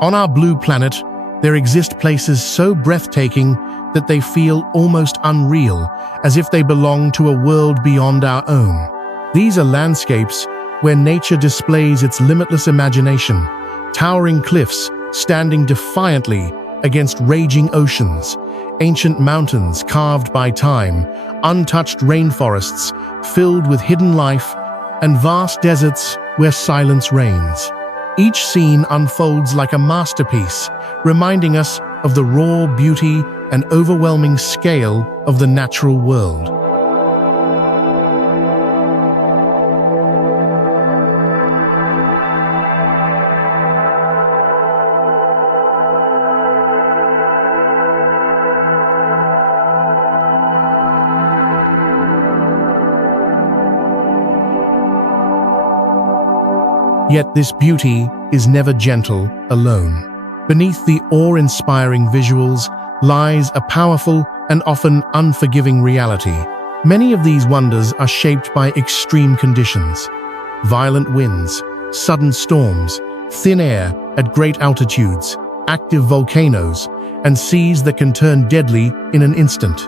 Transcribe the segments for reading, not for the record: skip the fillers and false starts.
On our blue planet, there exist places so breathtaking that they feel almost unreal, as if they belong to a world beyond our own. These are landscapes where nature displays its limitless imagination, towering cliffs standing defiantly against raging oceans, ancient mountains carved by time, untouched rainforests filled with hidden life, and vast deserts where silence reigns. Each scene unfolds like a masterpiece, reminding us of the raw beauty and overwhelming scale of the natural world. Yet this beauty is never gentle alone. Beneath the awe-inspiring visuals lies a powerful and often unforgiving reality. Many of these wonders are shaped by extreme conditions: violent winds, sudden storms, thin air at great altitudes, active volcanoes, and seas that can turn deadly in an instant.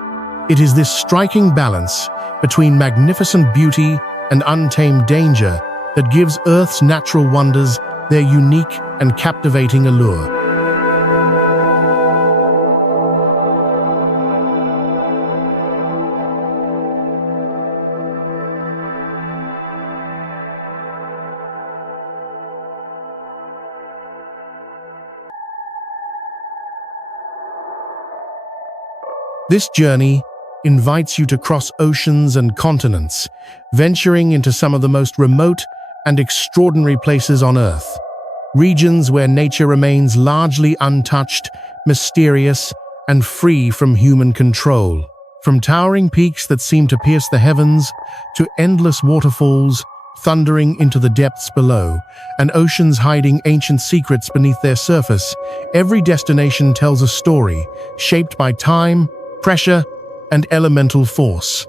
It is this striking balance between magnificent beauty and untamed danger that gives Earth's natural wonders their unique and captivating allure. This journey invites you to cross oceans and continents, venturing into some of the most remote and extraordinary places on Earth. Regions where nature remains largely untouched, mysterious, and free from human control. From towering peaks that seem to pierce the heavens, to endless waterfalls thundering into the depths below, and oceans hiding ancient secrets beneath their surface, every destination tells a story, shaped by time, pressure, and elemental force.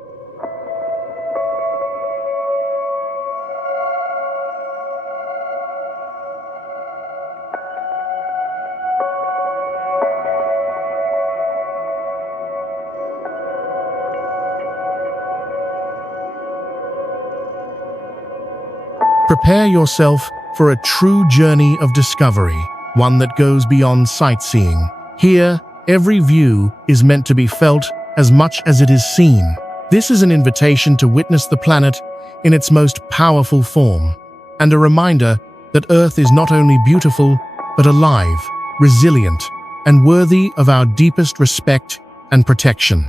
Prepare yourself for a true journey of discovery, one that goes beyond sightseeing. Here, every view is meant to be felt as much as it is seen. This is an invitation to witness the planet in its most powerful form, and a reminder that Earth is not only beautiful, but alive, resilient, and worthy of our deepest respect and protection.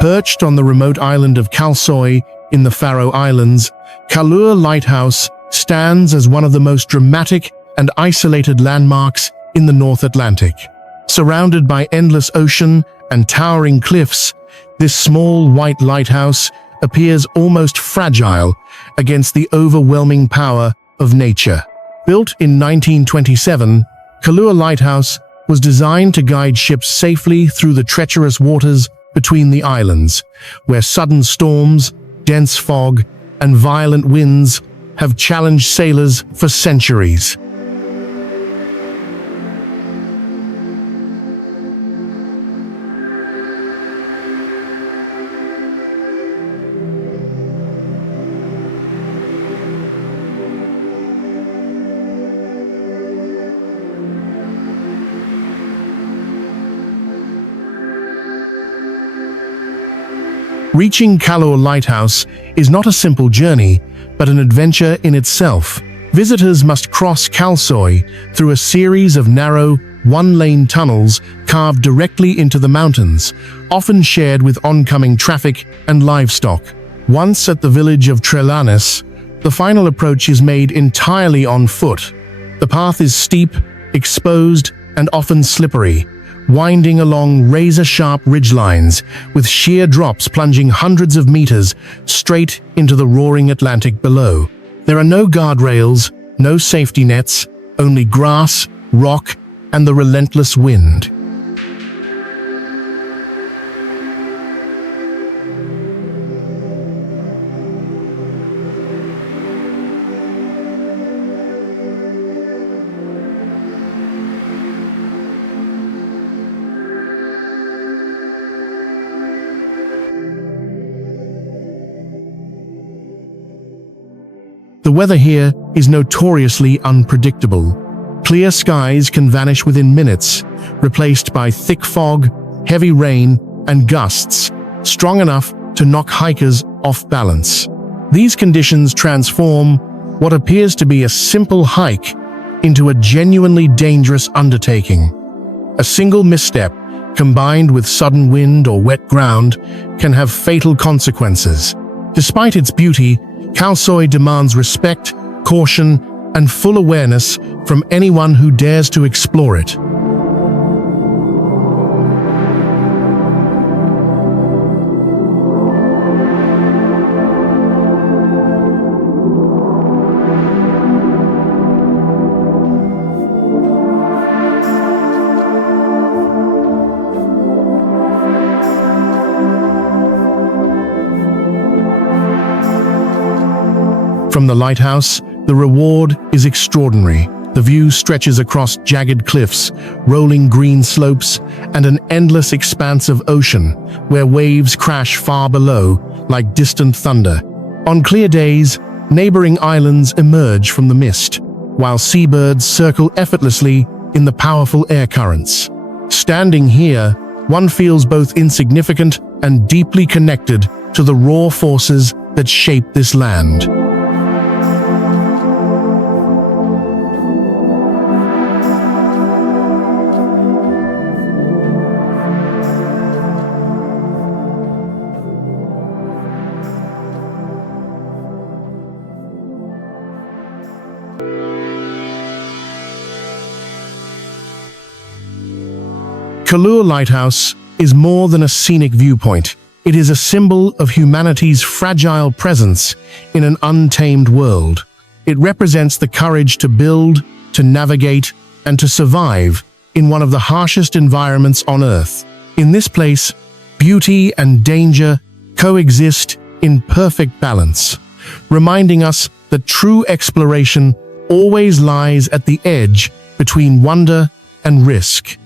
Perched on the remote island of Kalsoy in the Faroe Islands, Kalur Lighthouse stands as one of the most dramatic and isolated landmarks in the North Atlantic. Surrounded by endless ocean and towering cliffs, this small white lighthouse appears almost fragile against the overwhelming power of nature. Built in 1927, Kalur Lighthouse was designed to guide ships safely through the treacherous waters between the islands, where sudden storms, dense fog, and violent winds have challenged sailors for centuries. Reaching Kalur Lighthouse is not a simple journey, but an adventure in itself. Visitors must cross Kalsoy through a series of narrow, one-lane tunnels carved directly into the mountains, often shared with oncoming traffic and livestock. Once at the village of Trelawney, the final approach is made entirely on foot. The path is steep, exposed, and often slippery, winding along razor-sharp ridgelines, with sheer drops plunging hundreds of meters straight into the roaring Atlantic below. There are no guardrails, no safety nets, only grass, rock, and the relentless wind. The weather here is notoriously unpredictable. Clear skies can vanish within minutes, replaced by thick fog, heavy rain, and gusts, strong enough to knock hikers off balance. These conditions transform what appears to be a simple hike into a genuinely dangerous undertaking. A single misstep, combined with sudden wind or wet ground, can have fatal consequences. Despite its beauty, Khao Soi demands respect, caution, and full awareness from anyone who dares to explore it. From the lighthouse, the reward is extraordinary. The view stretches across jagged cliffs, rolling green slopes, and an endless expanse of ocean, where waves crash far below, like distant thunder. On clear days, neighboring islands emerge from the mist, while seabirds circle effortlessly in the powerful air currents. Standing here, one feels both insignificant and deeply connected to the raw forces that shape this land. Kalur Lighthouse is more than a scenic viewpoint. It is a symbol of humanity's fragile presence in an untamed world. It represents the courage to build, to navigate, and to survive in one of the harshest environments on Earth. In this place, beauty and danger coexist in perfect balance, reminding us that true exploration always lies at the edge between wonder and risk.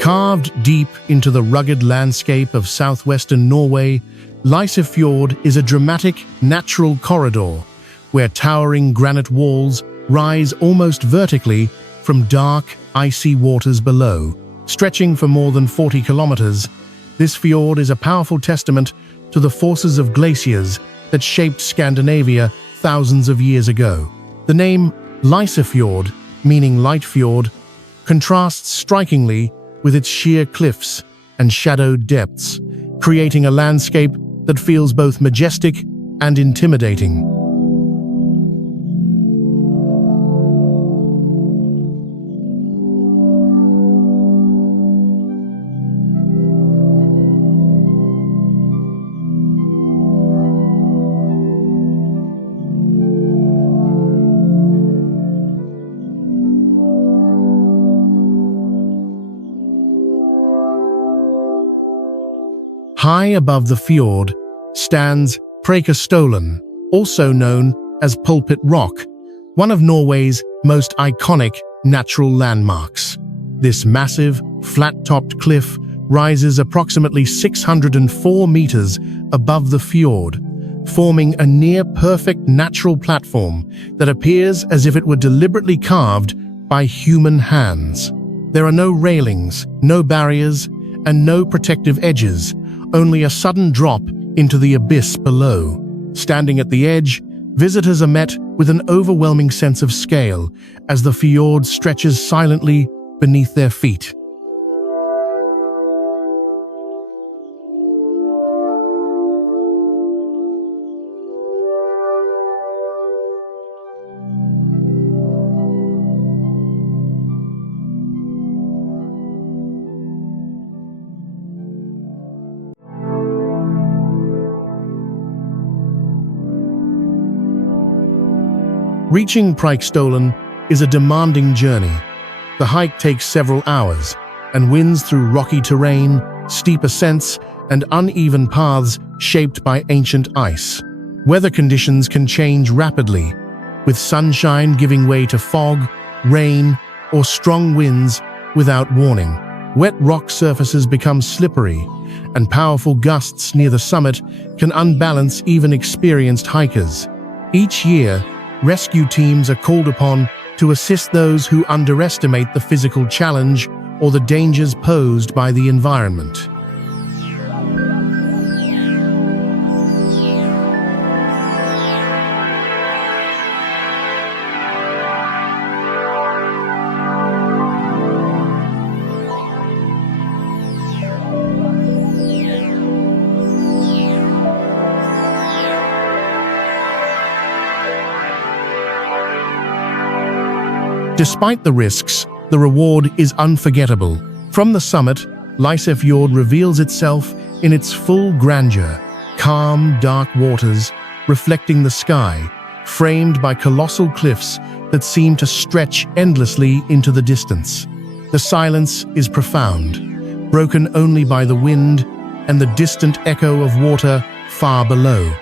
Carved deep into the rugged landscape of southwestern Norway, Lysefjord is a dramatic, natural corridor where towering granite walls rise almost vertically from dark, icy waters below. Stretching for more than 40 kilometers, this fjord is a powerful testament to the forces of glaciers that shaped Scandinavia thousands of years ago. The name Lysefjord, meaning light fjord, contrasts strikingly with its sheer cliffs and shadowed depths, creating a landscape that feels both majestic and intimidating. High above the fjord stands Preikestolen, also known as Pulpit Rock, one of Norway's most iconic natural landmarks. This massive, flat-topped cliff rises approximately 604 meters above the fjord, forming a near-perfect natural platform that appears as if it were deliberately carved by human hands. There are no railings, no barriers, and no protective edges, only a sudden drop into the abyss below. Standing at the edge, visitors are met with an overwhelming sense of scale as the fjord stretches silently beneath their feet. Reaching Preikestolen is a demanding journey. The hike takes several hours and winds through rocky terrain, steep ascents, and uneven paths shaped by ancient ice. Weather conditions can change rapidly, with sunshine giving way to fog, rain, or strong winds without warning. Wet rock surfaces become slippery, and powerful gusts near the summit can unbalance even experienced hikers. Each year, rescue teams are called upon to assist those who underestimate the physical challenge or the dangers posed by the environment. Despite the risks, the reward is unforgettable. From the summit, Lysefjord reveals itself in its full grandeur, calm, dark waters reflecting the sky, framed by colossal cliffs that seem to stretch endlessly into the distance. The silence is profound, broken only by the wind and the distant echo of water far below.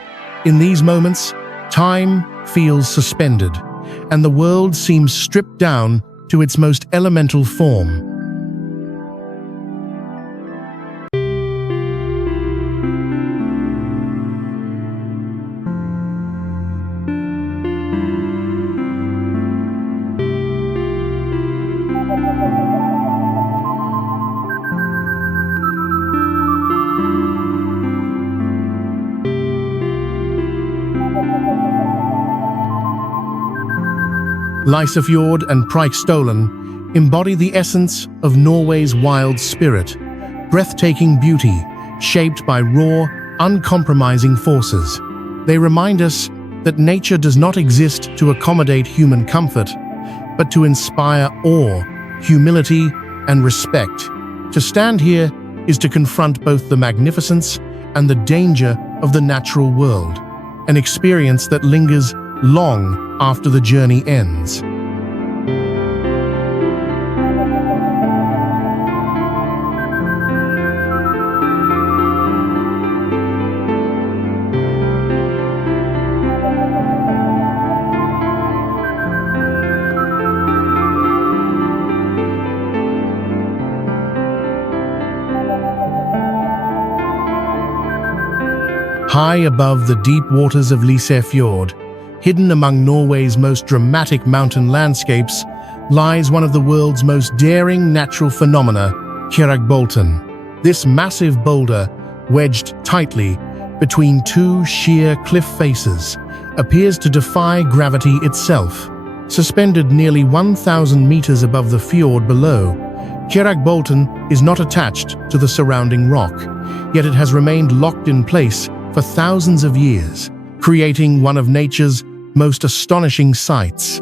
In these moments, time feels suspended, and the world seems stripped down to its most elemental form. Lysefjord and Preikestolen embody the essence of Norway's wild spirit, breathtaking beauty shaped by raw, uncompromising forces. They remind us that nature does not exist to accommodate human comfort, but to inspire awe, humility, and respect. To stand here is to confront both the magnificence and the danger of the natural world, an experience that lingers long after the journey ends. High above the deep waters of Lysefjord, hidden among Norway's most dramatic mountain landscapes, lies one of the world's most daring natural phenomena, Kjeragbolten. This massive boulder, wedged tightly between two sheer cliff faces, appears to defy gravity itself. Suspended nearly 1,000 meters above the fjord below, Kjeragbolten is not attached to the surrounding rock, yet it has remained locked in place for thousands of years, creating one of nature's most astonishing sights.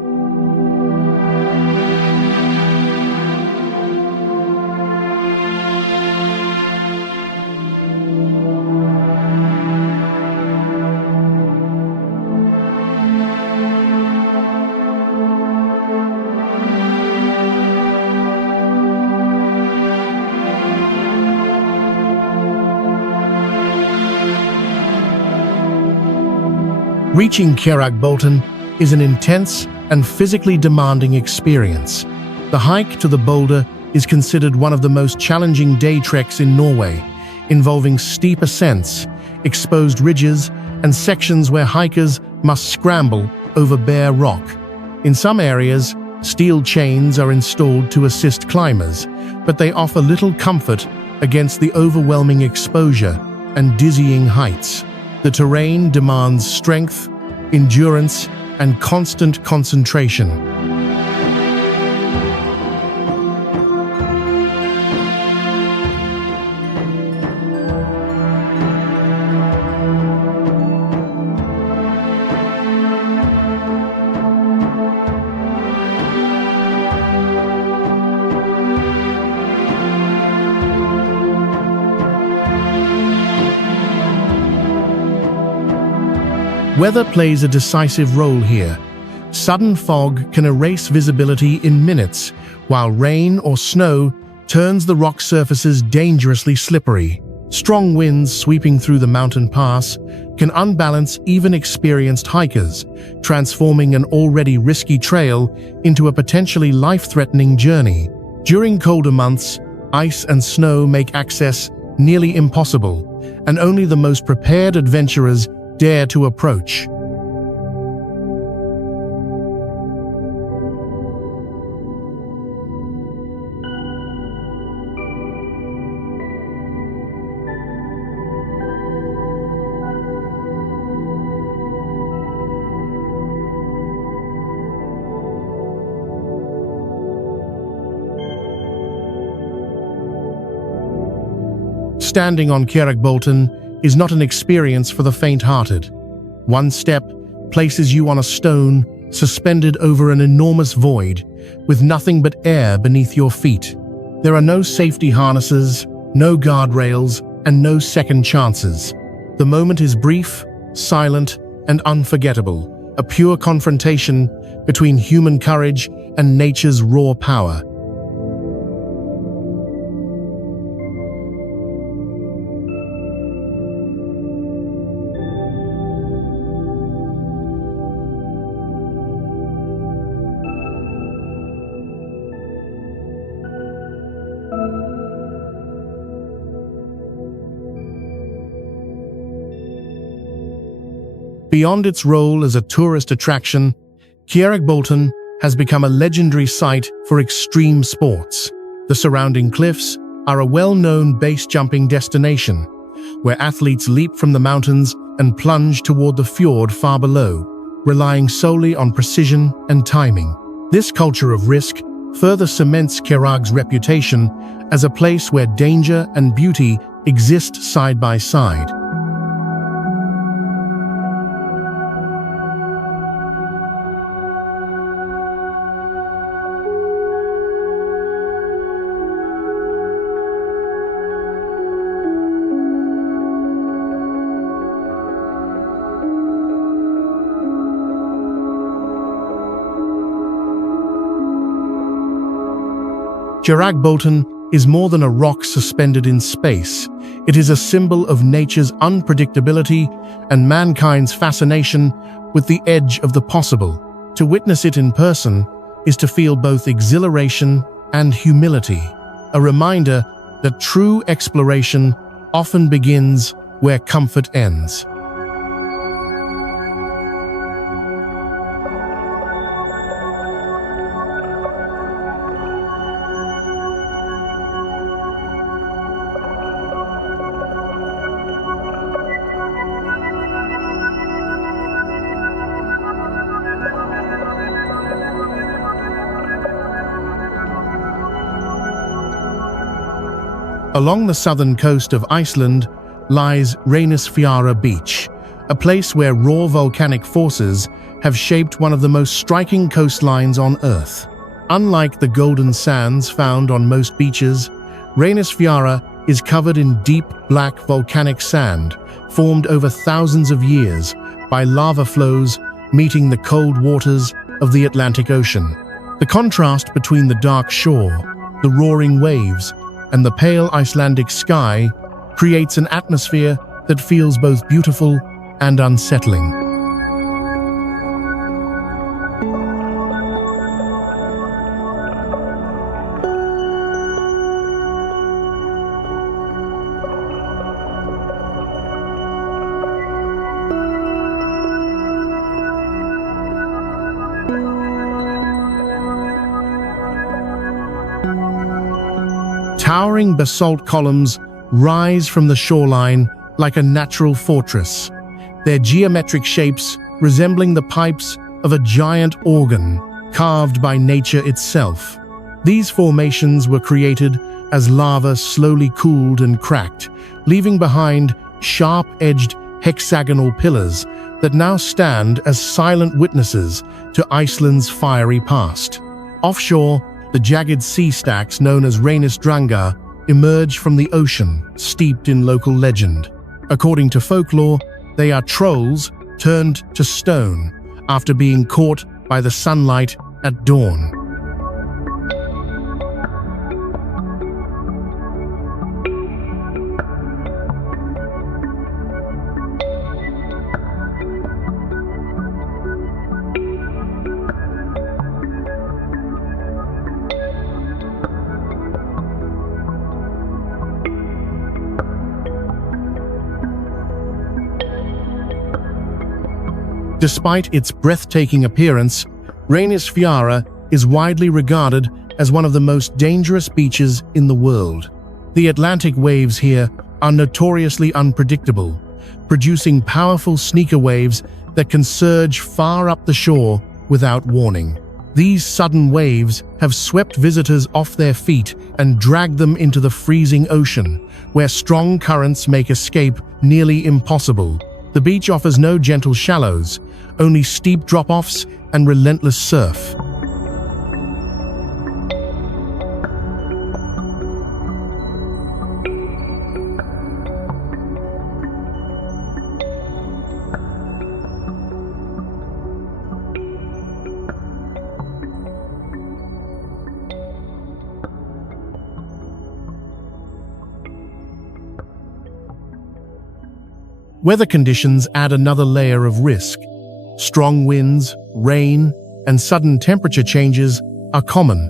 Reaching Kjeragbolten is an intense and physically demanding experience. The hike to the boulder is considered one of the most challenging day treks in Norway, involving steep ascents, exposed ridges, and sections where hikers must scramble over bare rock. In some areas, steel chains are installed to assist climbers, but they offer little comfort against the overwhelming exposure and dizzying heights. The terrain demands strength, endurance, and constant concentration. Weather plays a decisive role here. Sudden fog can erase visibility in minutes, while rain or snow turns the rock surfaces dangerously slippery. Strong winds sweeping through the mountain pass can unbalance even experienced hikers, transforming an already risky trail into a potentially life-threatening journey. During colder months, ice and snow make access nearly impossible, and only the most prepared adventurers dare to approach. Standing on Carrick Bolton is not an experience for the faint-hearted. One step places you on a stone suspended over an enormous void, with nothing but air beneath your feet. There are no safety harnesses, no guardrails, and no second chances. The moment is brief, silent, and unforgettable, a pure confrontation between human courage and nature's raw power. Beyond its role as a tourist attraction, Carrick Bolton has become a legendary site for extreme sports. The surrounding cliffs are a well-known base-jumping destination, where athletes leap from the mountains and plunge toward the fjord far below, relying solely on precision and timing. This culture of risk further cements Carrick's reputation as a place where danger and beauty exist side by side. Carrick Bolton is more than a rock suspended in space. It is a symbol of nature's unpredictability and mankind's fascination with the edge of the possible. To witness it in person is to feel both exhilaration and humility, a reminder that true exploration often begins where comfort ends. Along the southern coast of Iceland lies Reynisfjara Beach, a place where raw volcanic forces have shaped one of the most striking coastlines on Earth. Unlike the golden sands found on most beaches, Reynisfjara is covered in deep black volcanic sand, formed over thousands of years by lava flows meeting the cold waters of the Atlantic Ocean. The contrast between the dark shore, the roaring waves, and the pale Icelandic sky creates an atmosphere that feels both beautiful and unsettling. Towering basalt columns rise from the shoreline like a natural fortress, their geometric shapes resembling the pipes of a giant organ carved by nature itself. These formations were created as lava slowly cooled and cracked, leaving behind sharp-edged hexagonal pillars that now stand as silent witnesses to Iceland's fiery past. Offshore, the jagged sea stacks known as Reynisdrangar emerge from the ocean, steeped in local legend. According to folklore, they are trolls turned to stone after being caught by the sunlight at dawn. Despite its breathtaking appearance, Rainis Fiara is widely regarded as one of the most dangerous beaches in the world. The Atlantic waves here are notoriously unpredictable, producing powerful sneaker waves that can surge far up the shore without warning. These sudden waves have swept visitors off their feet and dragged them into the freezing ocean, where strong currents make escape nearly impossible. The beach offers no gentle shallows, only steep drop-offs and relentless surf. Weather conditions add another layer of risk. Strong winds, rain, and sudden temperature changes are common,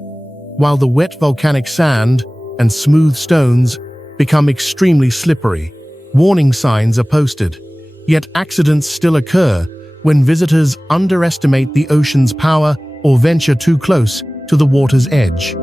while the wet volcanic sand and smooth stones become extremely slippery. Warning signs are posted, yet accidents still occur when visitors underestimate the ocean's power or venture too close to the water's edge.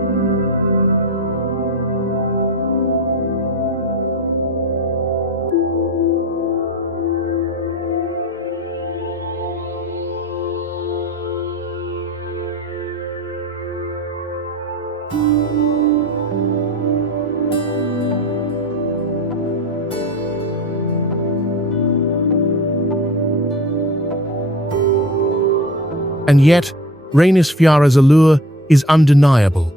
And yet, Rainis Fiara's allure is undeniable.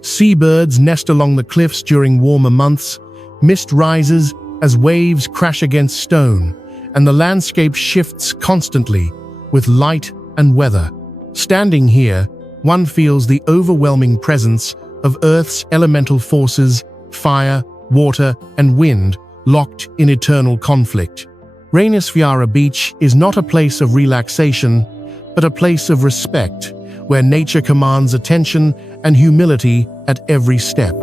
Seabirds nest along the cliffs during warmer months, mist rises as waves crash against stone, and the landscape shifts constantly with light and weather. Standing here, one feels the overwhelming presence of Earth's elemental forces, fire, water, and wind, locked in eternal conflict. Rainis Fiara Beach is not a place of relaxation, but a place of respect, where nature commands attention and humility at every step.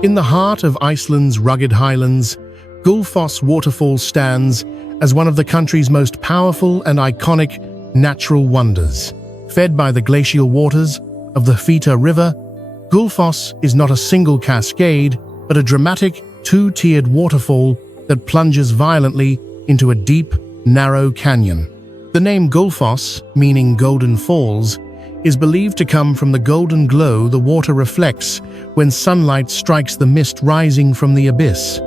In the heart of Iceland's rugged highlands, Gullfoss waterfall stands as one of the country's most powerful and iconic natural wonders. Fed by the glacial waters of the Fita River, Gullfoss is not a single cascade, but a dramatic two-tiered waterfall that plunges violently into a deep, narrow canyon. The name Gullfoss, meaning Golden Falls, is believed to come from the golden glow the water reflects when sunlight strikes the mist rising from the abyss.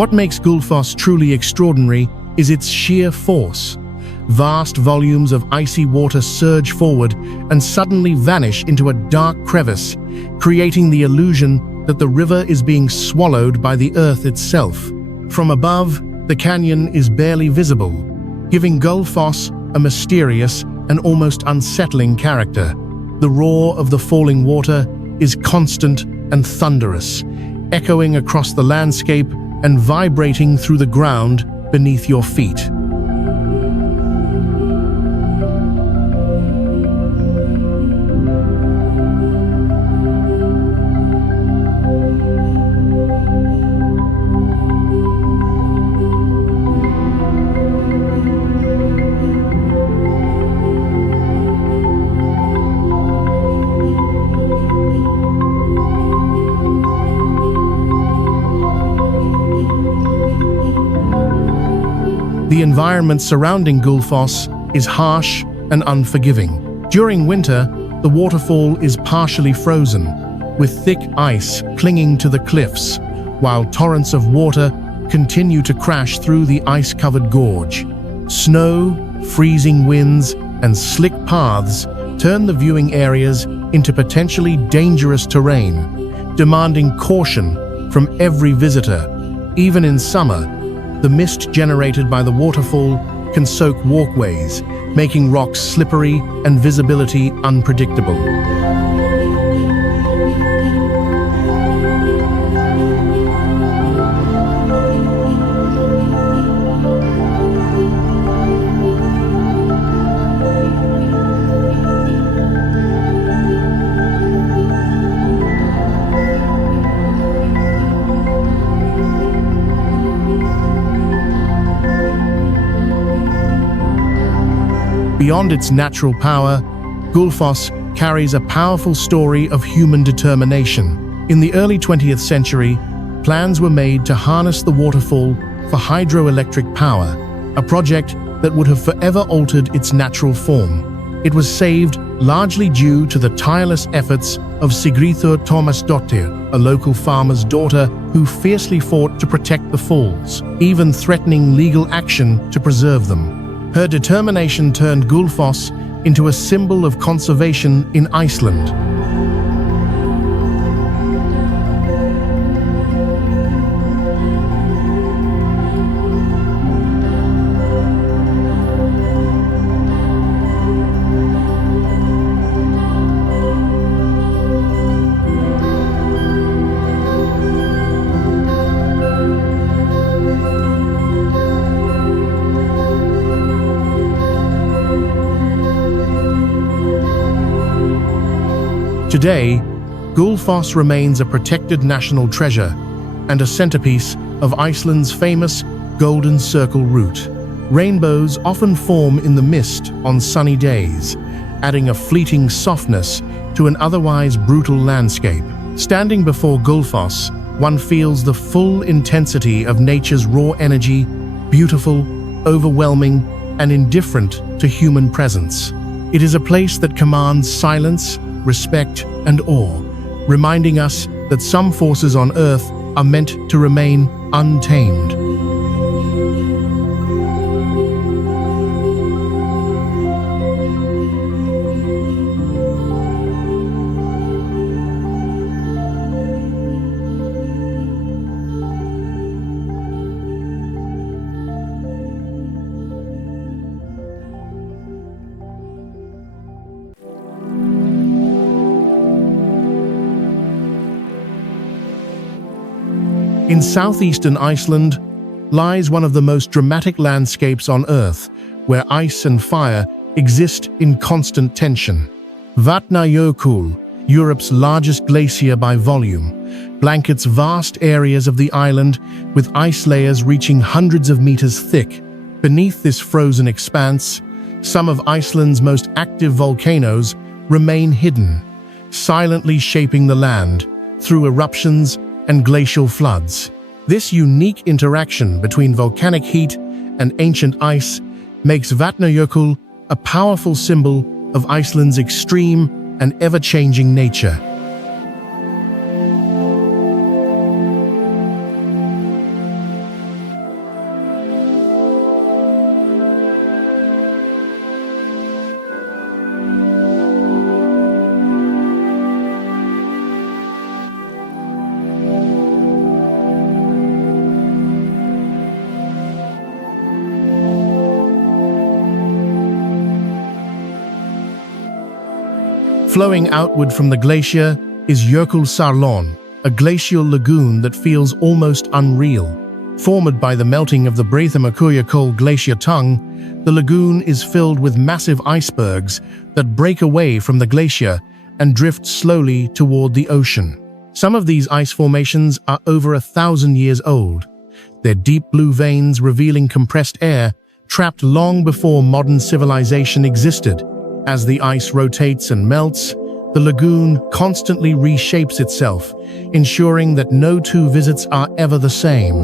What makes Gullfoss truly extraordinary is its sheer force. Vast volumes of icy water surge forward and suddenly vanish into a dark crevice, creating the illusion that the river is being swallowed by the earth itself. From above, the canyon is barely visible, giving Gullfoss a mysterious and almost unsettling character. The roar of the falling water is constant and thunderous, echoing across the landscape and vibrating through the ground beneath your feet. The environment surrounding Gullfoss is harsh and unforgiving. During winter, the waterfall is partially frozen, with thick ice clinging to the cliffs, while torrents of water continue to crash through the ice-covered gorge. Snow, freezing winds, and slick paths turn the viewing areas into potentially dangerous terrain, demanding caution from every visitor. Even in summer, the mist generated by the waterfall can soak walkways, making rocks slippery and visibility unpredictable. Beyond its natural power, Gullfoss carries a powerful story of human determination. In the early 20th century, plans were made to harness the waterfall for hydroelectric power, a project that would have forever altered its natural form. It was saved largely due to the tireless efforts of Sigríður Tómasdóttir, a local farmer's daughter who fiercely fought to protect the falls, even threatening legal action to preserve them. Her determination turned Gullfoss into a symbol of conservation in Iceland. Today, Gullfoss remains a protected national treasure and a centerpiece of Iceland's famous Golden Circle route. Rainbows often form in the mist on sunny days, adding a fleeting softness to an otherwise brutal landscape. Standing before Gullfoss, one feels the full intensity of nature's raw energy, beautiful, overwhelming, and indifferent to human presence. It is a place that commands silence, respect, and awe, reminding us that some forces on Earth are meant to remain untamed. In southeastern Iceland lies one of the most dramatic landscapes on Earth, where ice and fire exist in constant tension. Vatnajökull, Europe's largest glacier by volume, blankets vast areas of the island with ice layers reaching hundreds of meters thick. Beneath this frozen expanse, some of Iceland's most active volcanoes remain hidden, silently shaping the land through eruptions and glacial floods. This unique interaction between volcanic heat and ancient ice makes Vatnajökull a powerful symbol of Iceland's extreme and ever-changing nature. Flowing outward from the glacier is Jökulsárlón, a glacial lagoon that feels almost unreal. Formed by the melting of the Breiðamerkurjökull glacier tongue, the lagoon is filled with massive icebergs that break away from the glacier and drift slowly toward the ocean. Some of these ice formations are over 1,000 years old, their deep blue veins revealing compressed air trapped long before modern civilization existed. As the ice rotates and melts, the lagoon constantly reshapes itself, ensuring that no two visits are ever the same.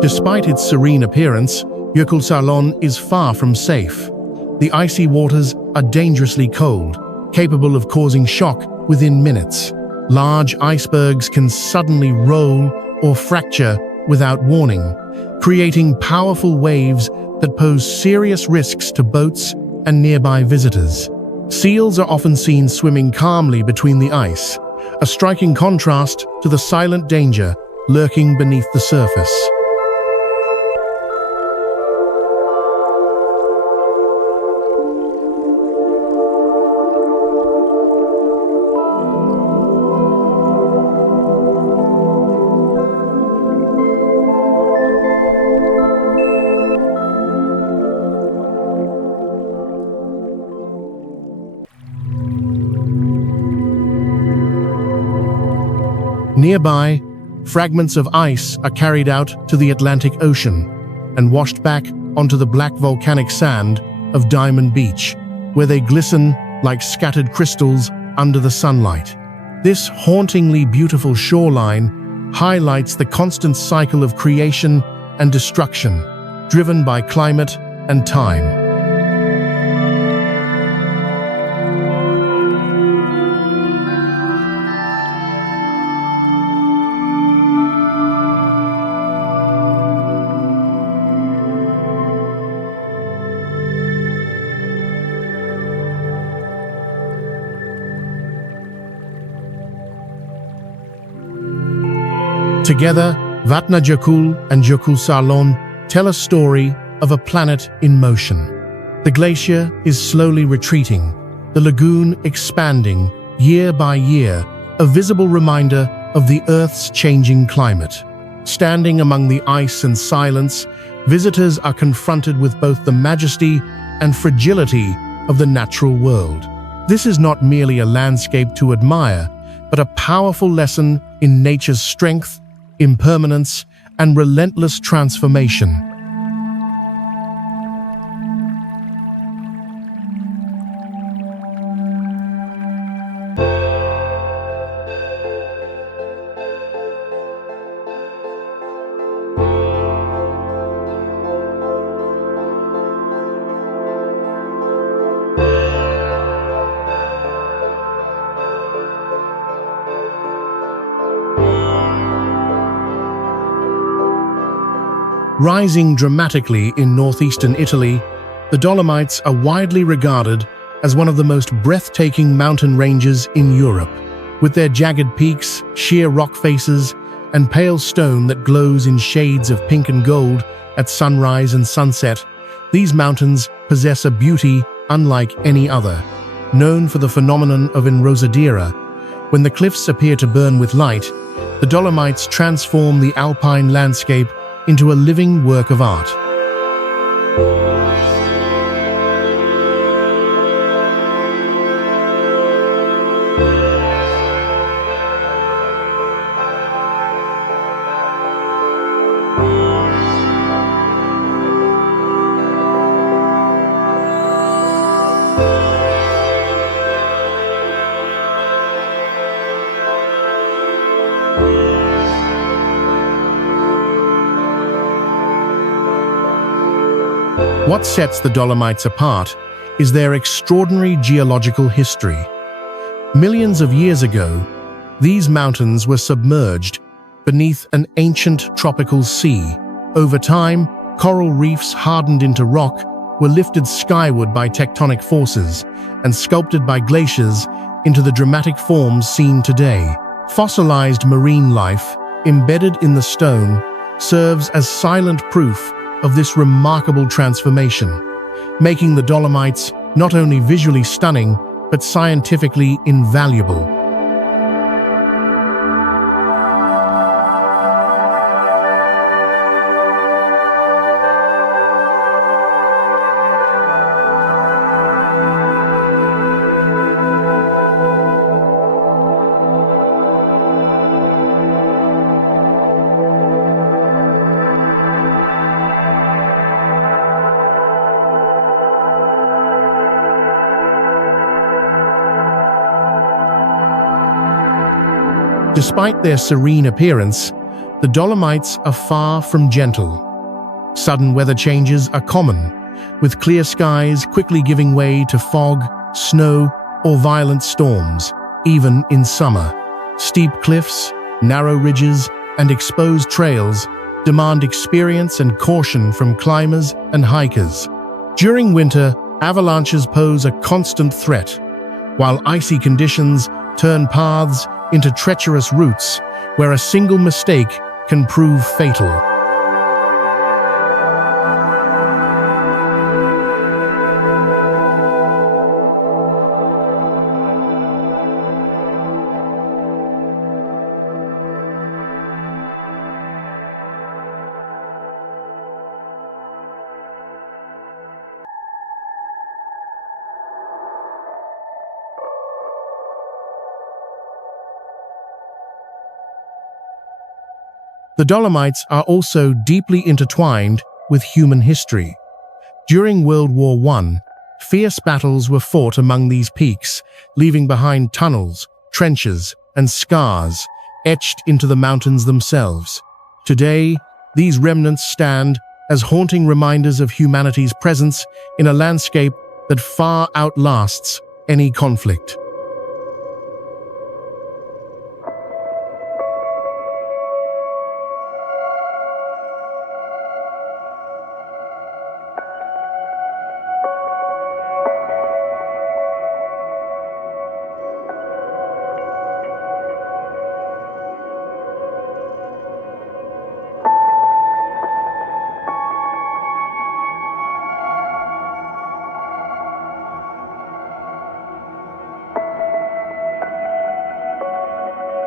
Despite its serene appearance, Jökulsárlón is far from safe. The icy waters are dangerously cold, capable of causing shock within minutes. Large icebergs can suddenly roll or fracture without warning, creating powerful waves that pose serious risks to boats and nearby visitors. Seals are often seen swimming calmly between the ice, a striking contrast to the silent danger lurking beneath the surface. Nearby, fragments of ice are carried out to the Atlantic Ocean and washed back onto the black volcanic sand of Diamond Beach, where they glisten like scattered crystals under the sunlight. This hauntingly beautiful shoreline highlights the constant cycle of creation and destruction, driven by climate and time. Together, Vatnajökull and Jökulsárlón tell a story of a planet in motion. The glacier is slowly retreating, the lagoon expanding year by year, a visible reminder of the Earth's changing climate. Standing among the ice and silence, visitors are confronted with both the majesty and fragility of the natural world. This is not merely a landscape to admire, but a powerful lesson in nature's strength, impermanence, and relentless transformation. Rising dramatically in northeastern Italy, the Dolomites are widely regarded as one of the most breathtaking mountain ranges in Europe. With their jagged peaks, sheer rock faces, and pale stone that glows in shades of pink and gold at sunrise and sunset, these mountains possess a beauty unlike any other. Known for the phenomenon of enrosadera, when the cliffs appear to burn with light, the Dolomites transform the alpine landscape into a living work of art. What sets the Dolomites apart is their extraordinary geological history. Millions of years ago, these mountains were submerged beneath an ancient tropical sea. Over time, coral reefs hardened into rock were lifted skyward by tectonic forces and sculpted by glaciers into the dramatic forms seen today. Fossilized marine life, embedded in the stone, serves as silent proof of this remarkable transformation, making the Dolomites not only visually stunning, but scientifically invaluable. Despite their serene appearance, The Dolomites are far from gentle. Sudden weather changes are common, with clear skies quickly giving way to fog, snow, or violent storms, even in summer. Steep cliffs, narrow ridges, and exposed trails demand experience and caution from climbers and hikers. During winter, avalanches pose a constant threat, while icy conditions turn paths into treacherous routes where a single mistake can prove fatal. The Dolomites are also deeply intertwined with human history. During World War I, fierce battles were fought among these peaks, leaving behind tunnels, trenches, and scars etched into the mountains themselves. Today, these remnants stand as haunting reminders of humanity's presence in a landscape that far outlasts any conflict.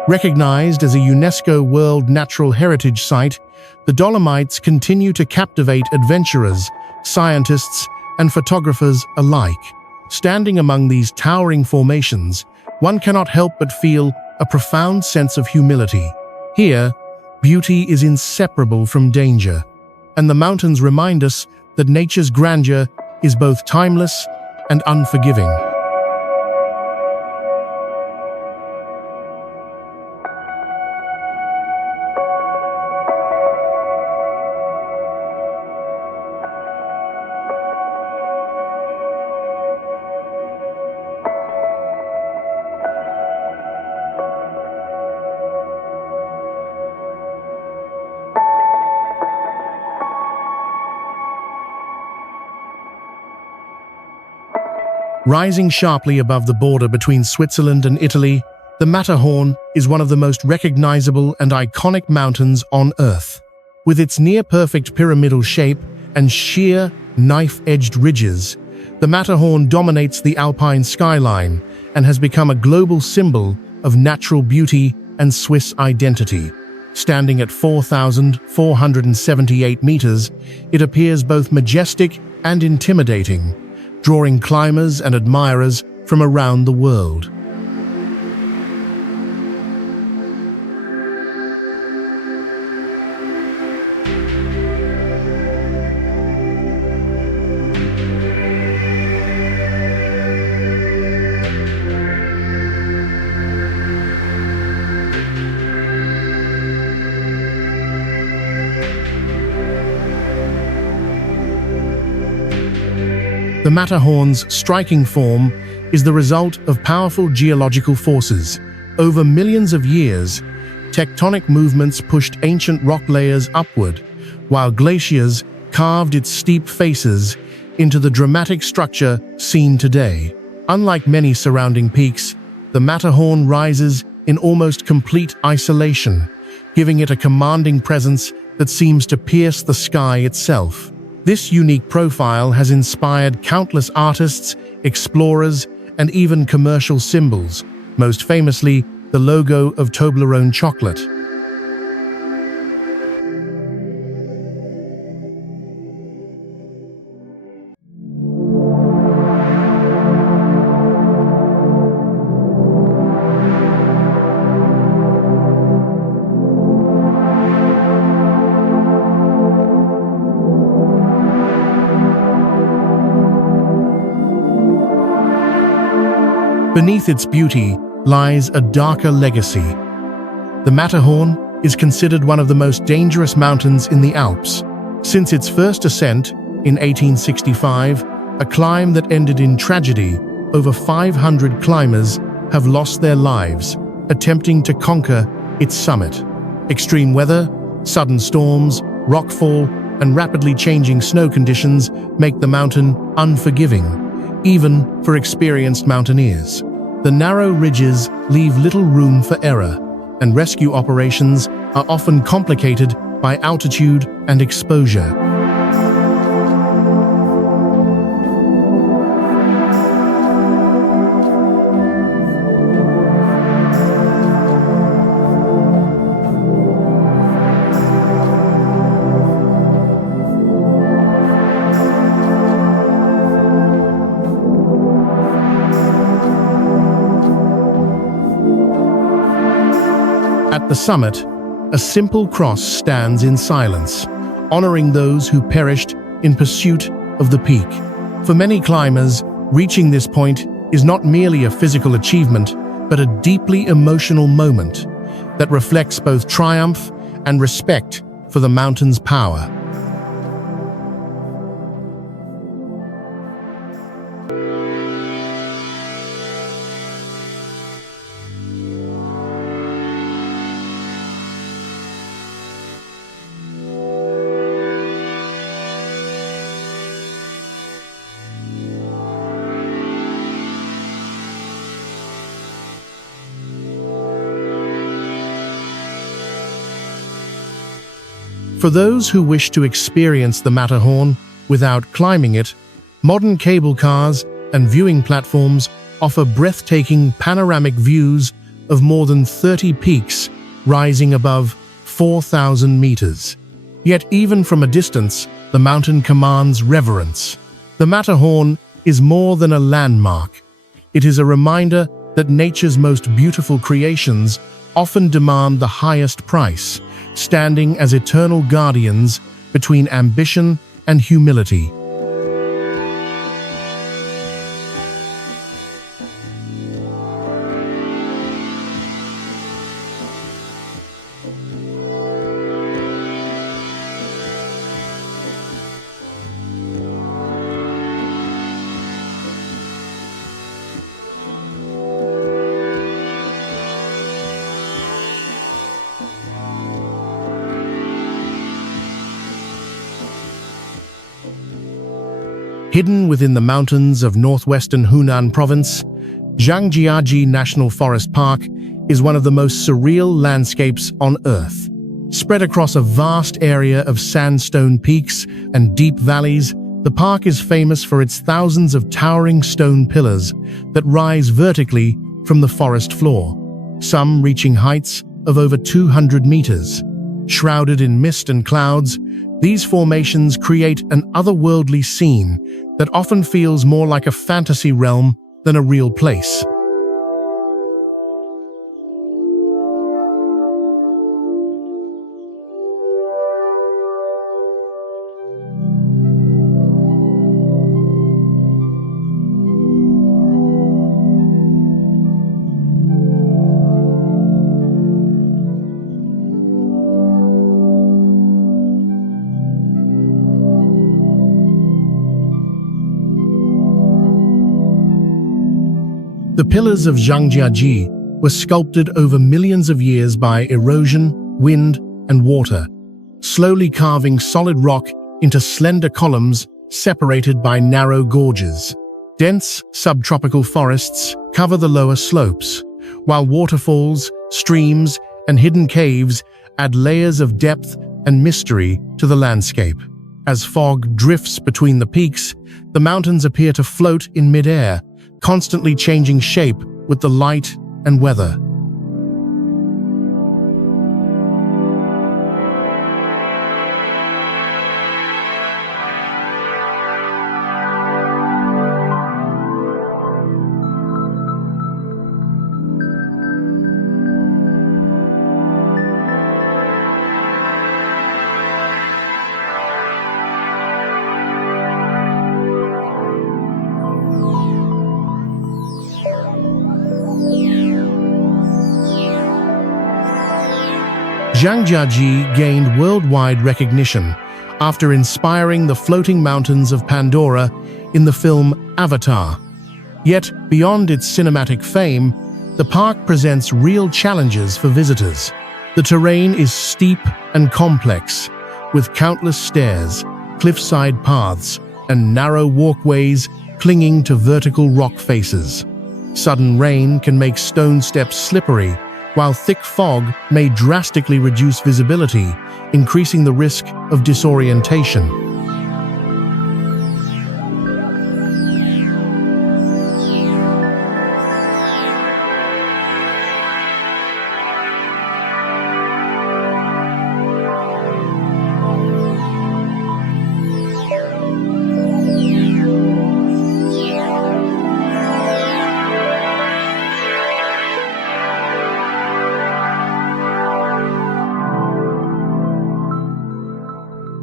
Recognized as a UNESCO World Natural Heritage Site, the Dolomites continue to captivate adventurers, scientists, and photographers alike. Standing among these towering formations, one cannot help but feel a profound sense of humility. Here, beauty is inseparable from danger, and the mountains remind us that nature's grandeur is both timeless and unforgiving. Rising sharply above the border between Switzerland and Italy, the Matterhorn is one of the most recognizable and iconic mountains on Earth. With its near-perfect pyramidal shape and sheer, knife-edged ridges, the Matterhorn dominates the Alpine skyline and has become a global symbol of natural beauty and Swiss identity. Standing at 4,478 meters, it appears both majestic and intimidating, drawing climbers and admirers from around the world. The Matterhorn's striking form is the result of powerful geological forces. Over millions of years, tectonic movements pushed ancient rock layers upward, while glaciers carved its steep faces into the dramatic structure seen today. Unlike many surrounding peaks, the Matterhorn rises in almost complete isolation, giving it a commanding presence that seems to pierce the sky itself. This unique profile has inspired countless artists, explorers, and even commercial symbols, most famously the logo of Toblerone chocolate. Beneath its beauty lies a darker legacy. The Matterhorn, is considered one of the most dangerous mountains in the Alps. Since its first ascent in 1865, a climb that ended in tragedy, over 500 climbers have lost their lives attempting to conquer its summit. Extreme weather, sudden storms, rockfall, and rapidly changing snow conditions make the mountain unforgiving, even for experienced mountaineers. The narrow ridges leave little room for error, and rescue operations are often complicated by altitude and exposure. At the summit, a simple cross stands in silence, honoring those who perished in pursuit of the peak. For many climbers, reaching this point is not merely a physical achievement, but a deeply emotional moment that reflects both triumph and respect for the mountain's power. For those who wish to experience the Matterhorn without climbing it, modern cable cars and viewing platforms offer breathtaking panoramic views of more than 30 peaks rising above 4,000 meters. Yet even from a distance, the mountain commands reverence. The Matterhorn is more than a landmark. It is a reminder that nature's most beautiful creations often demand the highest price, standing as eternal guardians between ambition and humility. Hidden within the mountains of northwestern Hunan province, Zhangjiajie National Forest Park is one of the most surreal landscapes on Earth. Spread across a vast area of sandstone peaks and deep valleys, the park is famous for its thousands of towering stone pillars that rise vertically from the forest floor, some reaching heights of over 200 meters. Shrouded in mist and clouds, these formations create an otherworldly scene that often feels more like a fantasy realm than a real place. The pillars of Zhangjiajie were sculpted over millions of years by erosion, wind, and water, slowly carving solid rock into slender columns separated by narrow gorges. Dense subtropical forests cover the lower slopes, while waterfalls, streams, and hidden caves add layers of depth and mystery to the landscape. As fog drifts between the peaks, the mountains appear to float in midair, constantly changing shape with the light and weather. Zhang Jiaji gained worldwide recognition after inspiring the floating mountains of Pandora in the film Avatar. Yet, beyond its cinematic fame, the park presents real challenges for visitors. The terrain is steep and complex, with countless stairs, cliffside paths, and narrow walkways clinging to vertical rock faces. Sudden rain can make stone steps slippery, while thick fog may drastically reduce visibility, increasing the risk of disorientation.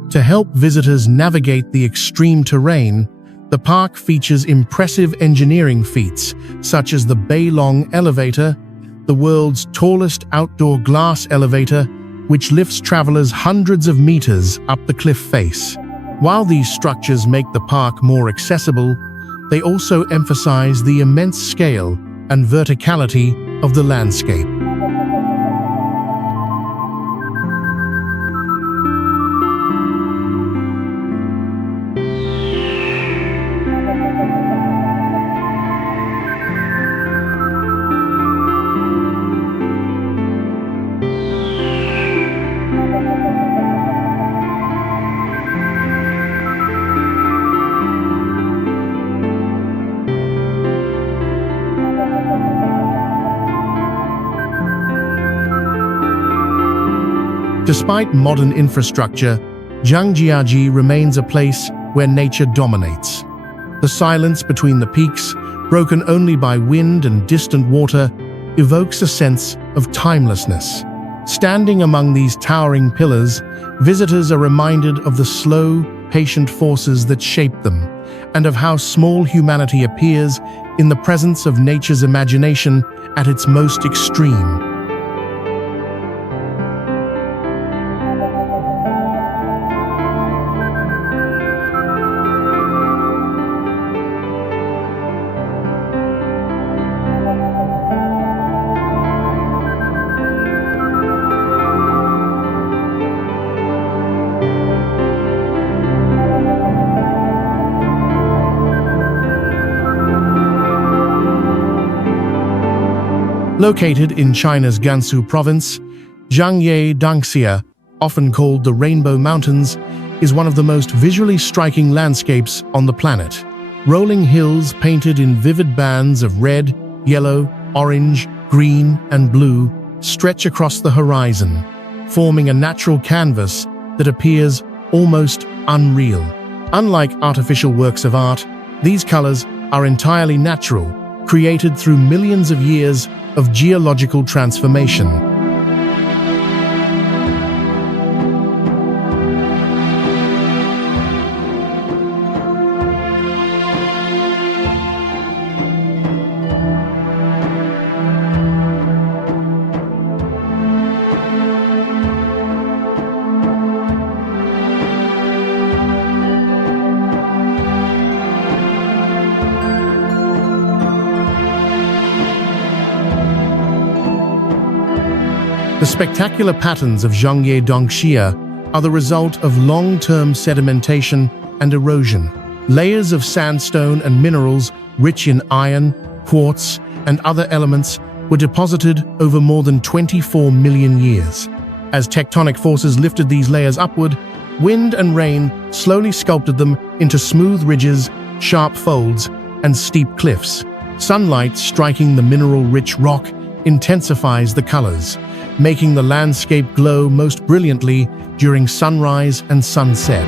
To help visitors navigate the extreme terrain, the park features impressive engineering feats such as the Beilong Elevator, the world's tallest outdoor glass elevator, which lifts travelers hundreds of meters up the cliff face. While these structures make the park more accessible, they also emphasize the immense scale and verticality of the landscape. Despite modern infrastructure, Zhangjiaji remains a place where nature dominates. The silence between the peaks, broken only by wind and distant water, evokes a sense of timelessness. Standing among these towering pillars, visitors are reminded of the slow, patient forces that shape them, and of how small humanity appears in the presence of nature's imagination at its most extreme. Located in China's Gansu province, Zhangye Dangxia, often called the Rainbow Mountains, is one of the most visually striking landscapes on the planet. Rolling hills painted in vivid bands of red, yellow, orange, green, and blue stretch across the horizon, forming a natural canvas that appears almost unreal. Unlike artificial works of art, these colors are entirely natural, created through millions of years of geological transformation. The spectacular patterns of Zhangye Dangxia are the result of long-term sedimentation and erosion. Layers of sandstone and minerals rich in iron, quartz, and other elements were deposited over more than 24 million years. As tectonic forces lifted these layers upward, wind and rain slowly sculpted them into smooth ridges, sharp folds, and steep cliffs. Sunlight striking the mineral-rich rock intensifies the colors, making the landscape glow most brilliantly during sunrise and sunset.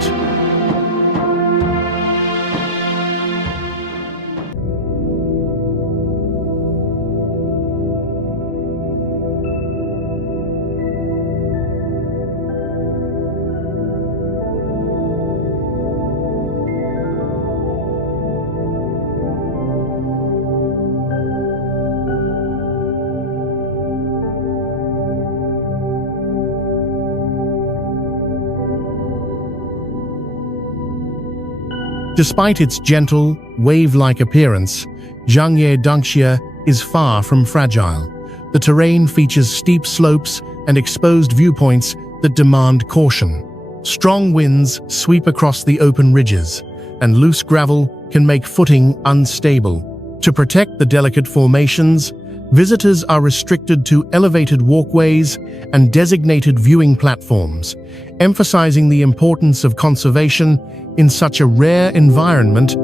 Despite its gentle, wave-like appearance, Zhangye Dangxia is far from fragile. The terrain features steep slopes and exposed viewpoints that demand caution. Strong winds sweep across the open ridges, and loose gravel can make footing unstable. To protect the delicate formations, visitors are restricted to elevated walkways and designated viewing platforms, emphasizing the importance of conservation in such a rare environment.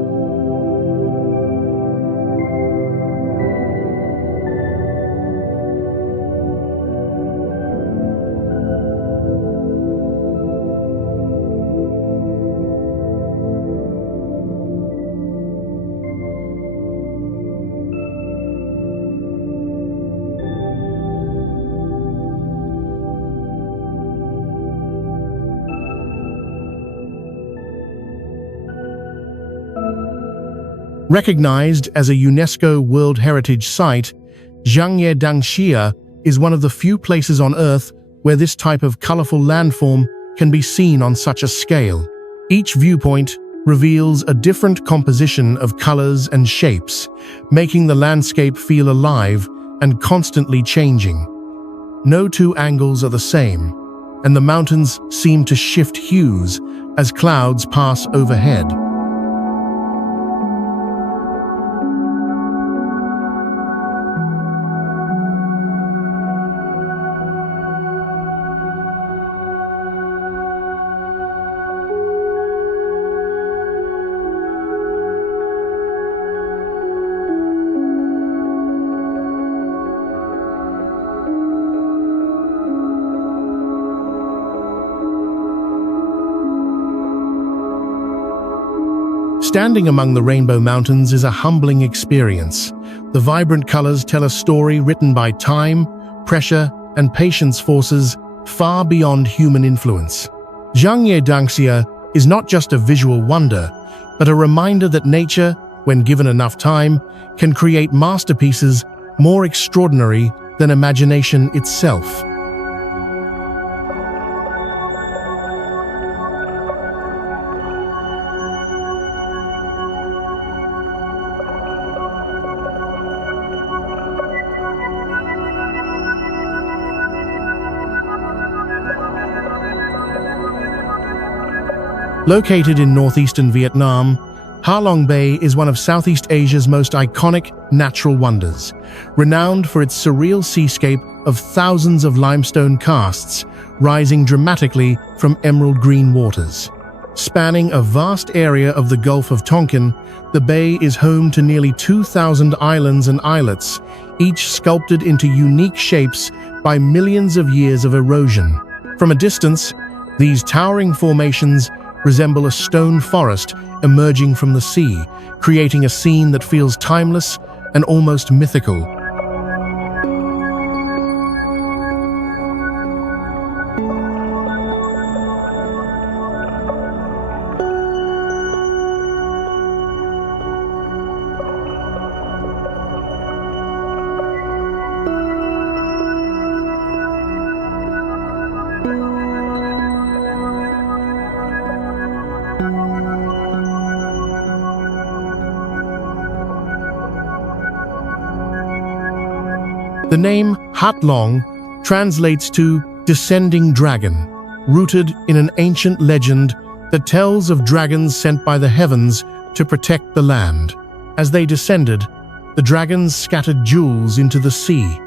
Recognized as a UNESCO World Heritage Site, Zhangye Dangxia is one of the few places on Earth where this type of colorful landform can be seen on such a scale. Each viewpoint reveals a different composition of colors and shapes, making the landscape feel alive and constantly changing. No two angles are the same, and the mountains seem to shift hues as clouds pass overhead. Standing among the Rainbow Mountains is a humbling experience. The vibrant colors tell a story written by time, pressure, and patience forces far beyond human influence. Zhangye Dangxia is not just a visual wonder, but a reminder that nature, when given enough time, can create masterpieces more extraordinary than imagination itself. Located in northeastern Vietnam, Ha Long Bay is one of Southeast Asia's most iconic natural wonders, renowned for its surreal seascape of thousands of limestone casts rising dramatically from emerald green waters. Spanning a vast area of the Gulf of Tonkin, the bay is home to nearly 2,000 islands and islets, each sculpted into unique shapes by millions of years of erosion. From a distance, these towering formations resemble a stone forest emerging from the sea, creating a scene that feels timeless and almost mythical. The name Hat Long translates to descending dragon, rooted in an ancient legend that tells of dragons sent by the heavens to protect the land. As they descended, the dragons scattered jewels into the sea,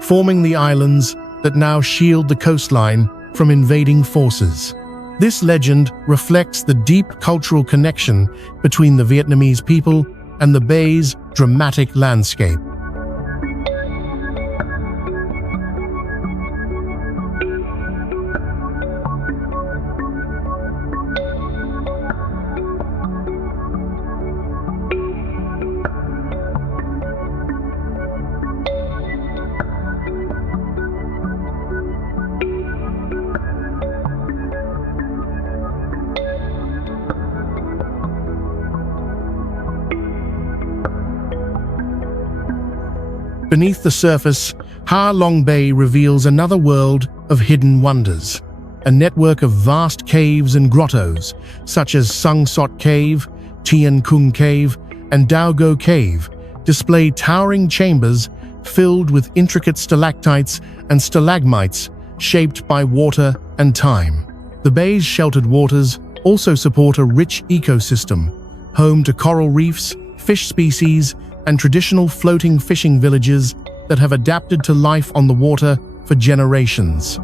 forming the islands that now shield the coastline from invading forces. This legend reflects the deep cultural connection between the Vietnamese people and the bay's dramatic landscape. Beneath the surface, Ha Long Bay reveals another world of hidden wonders. A network of vast caves and grottos, such as Sung Sot Cave, Tian Kung Cave, and Daogo Cave display towering chambers filled with intricate stalactites and stalagmites shaped by water and time. The bay's sheltered waters also support a rich ecosystem, home to coral reefs, fish species, and traditional floating fishing villages that have adapted to life on the water for generations.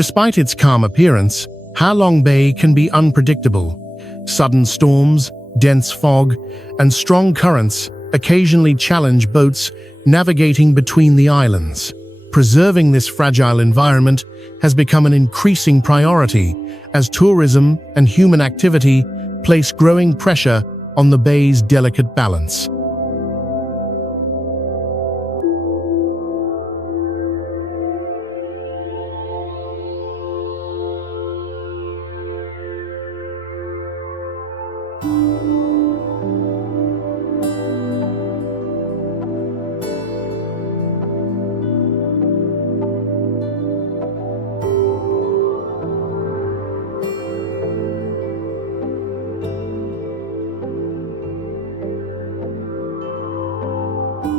Despite its calm appearance, Halong Bay can be unpredictable. Sudden storms, dense fog, and strong currents occasionally challenge boats navigating between the islands. Preserving this fragile environment has become an increasing priority as tourism and human activity place growing pressure on the bay's delicate balance.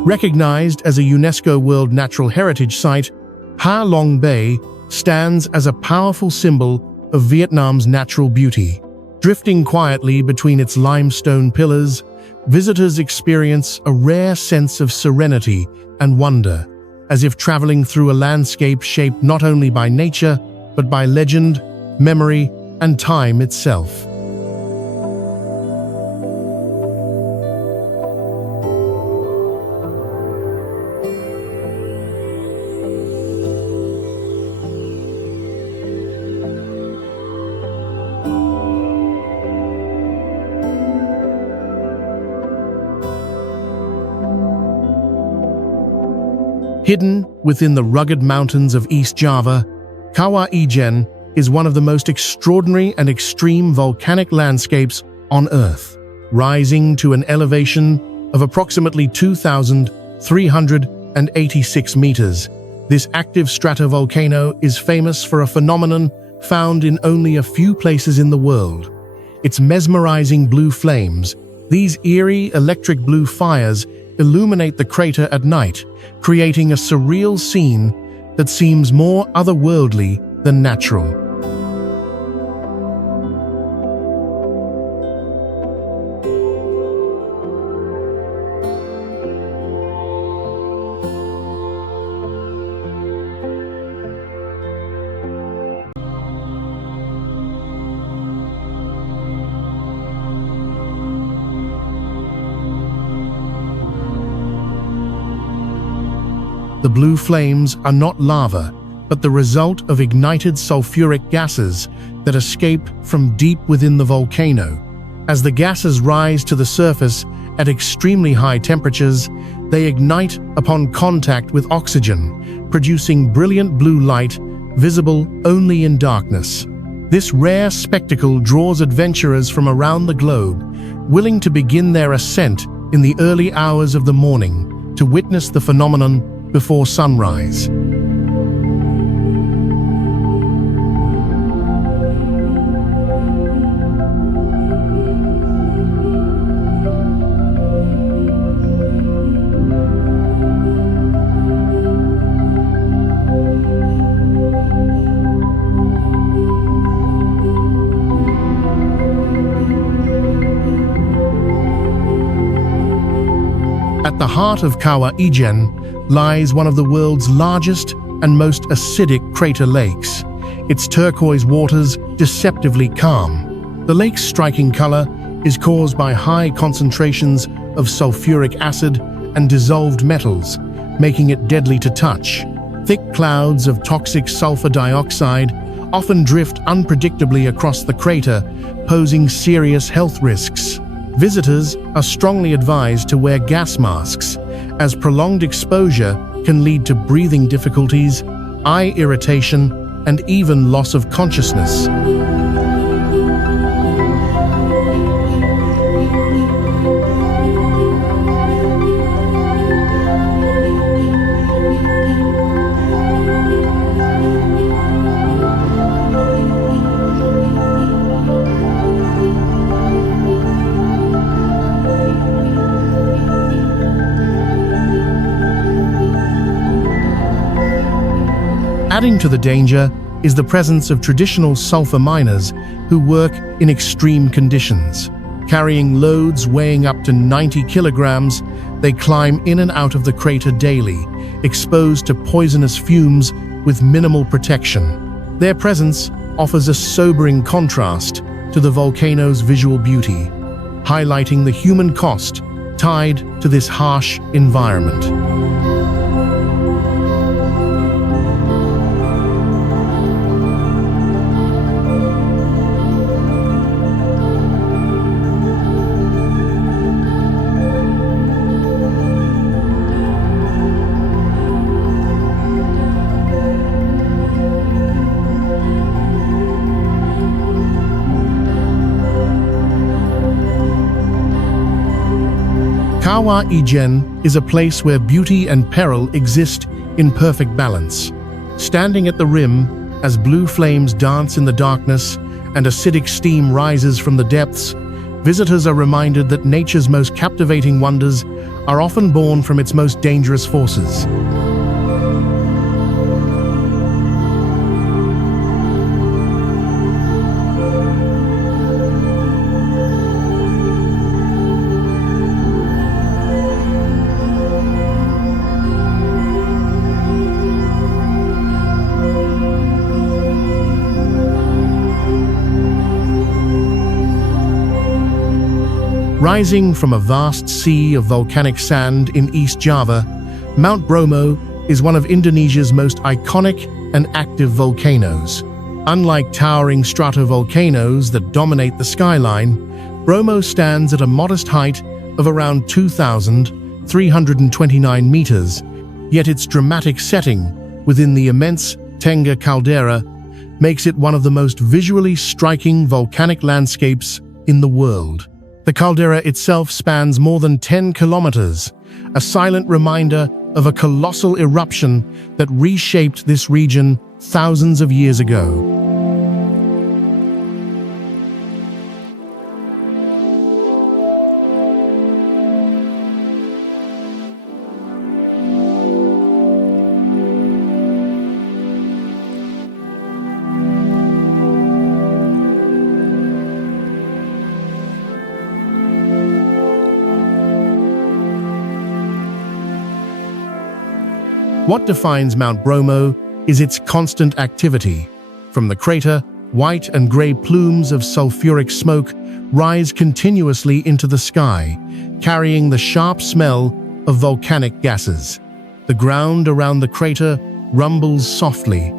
Recognized as a UNESCO World Natural Heritage Site, Ha Long Bay stands as a powerful symbol of Vietnam's natural beauty. Drifting quietly between its limestone pillars, visitors experience a rare sense of serenity and wonder, as if traveling through a landscape shaped not only by nature, but by legend, memory, and time itself. Hidden within the rugged mountains of East Java, Kawah Ijen is one of the most extraordinary and extreme volcanic landscapes on Earth. Rising to an elevation of approximately 2,386 meters, this active stratovolcano is famous for a phenomenon found in only a few places in the world. Its mesmerizing blue flames, these eerie electric blue fires, illuminate the crater at night, creating a surreal scene that seems more otherworldly than natural. The blue flames are not lava, but the result of ignited sulfuric gases that escape from deep within the volcano. As the gases rise to the surface at extremely high temperatures, they ignite upon contact with oxygen, producing brilliant blue light visible only in darkness. This rare spectacle draws adventurers from around the globe, willing to begin their ascent in the early hours of the morning to witness the phenomenon before sunrise. At the heart of Kawah Ijen lies one of the world's largest and most acidic crater lakes, its turquoise waters deceptively calm. The lake's striking color is caused by high concentrations of sulfuric acid and dissolved metals, making it deadly to touch. Thick clouds of toxic sulfur dioxide often drift unpredictably across the crater, posing serious health risks. Visitors are strongly advised to wear gas masks, as prolonged exposure can lead to breathing difficulties, eye irritation, and even loss of consciousness. Adding to the danger is the presence of traditional sulfur miners who work in extreme conditions. Carrying loads weighing up to 90 kilograms, they climb in and out of the crater daily, exposed to poisonous fumes with minimal protection. Their presence offers a sobering contrast to the volcano's visual beauty, highlighting the human cost tied to this harsh environment. Kawah Ijen is a place where beauty and peril exist in perfect balance. Standing at the rim, as blue flames dance in the darkness and acidic steam rises from the depths, visitors are reminded that nature's most captivating wonders are often born from its most dangerous forces. Rising from a vast sea of volcanic sand in East Java, Mount Bromo is one of Indonesia's most iconic and active volcanoes. Unlike towering stratovolcanoes that dominate the skyline, Bromo stands at a modest height of around 2,329 meters, yet its dramatic setting within the immense Tengah caldera makes it one of the most visually striking volcanic landscapes in the world. The caldera itself spans more than 10 kilometers, a silent reminder of a colossal eruption that reshaped this region thousands of years ago. What defines Mount Bromo is its constant activity. From the crater, white and gray plumes of sulfuric smoke rise continuously into the sky, carrying the sharp smell of volcanic gases. The ground around the crater rumbles softly,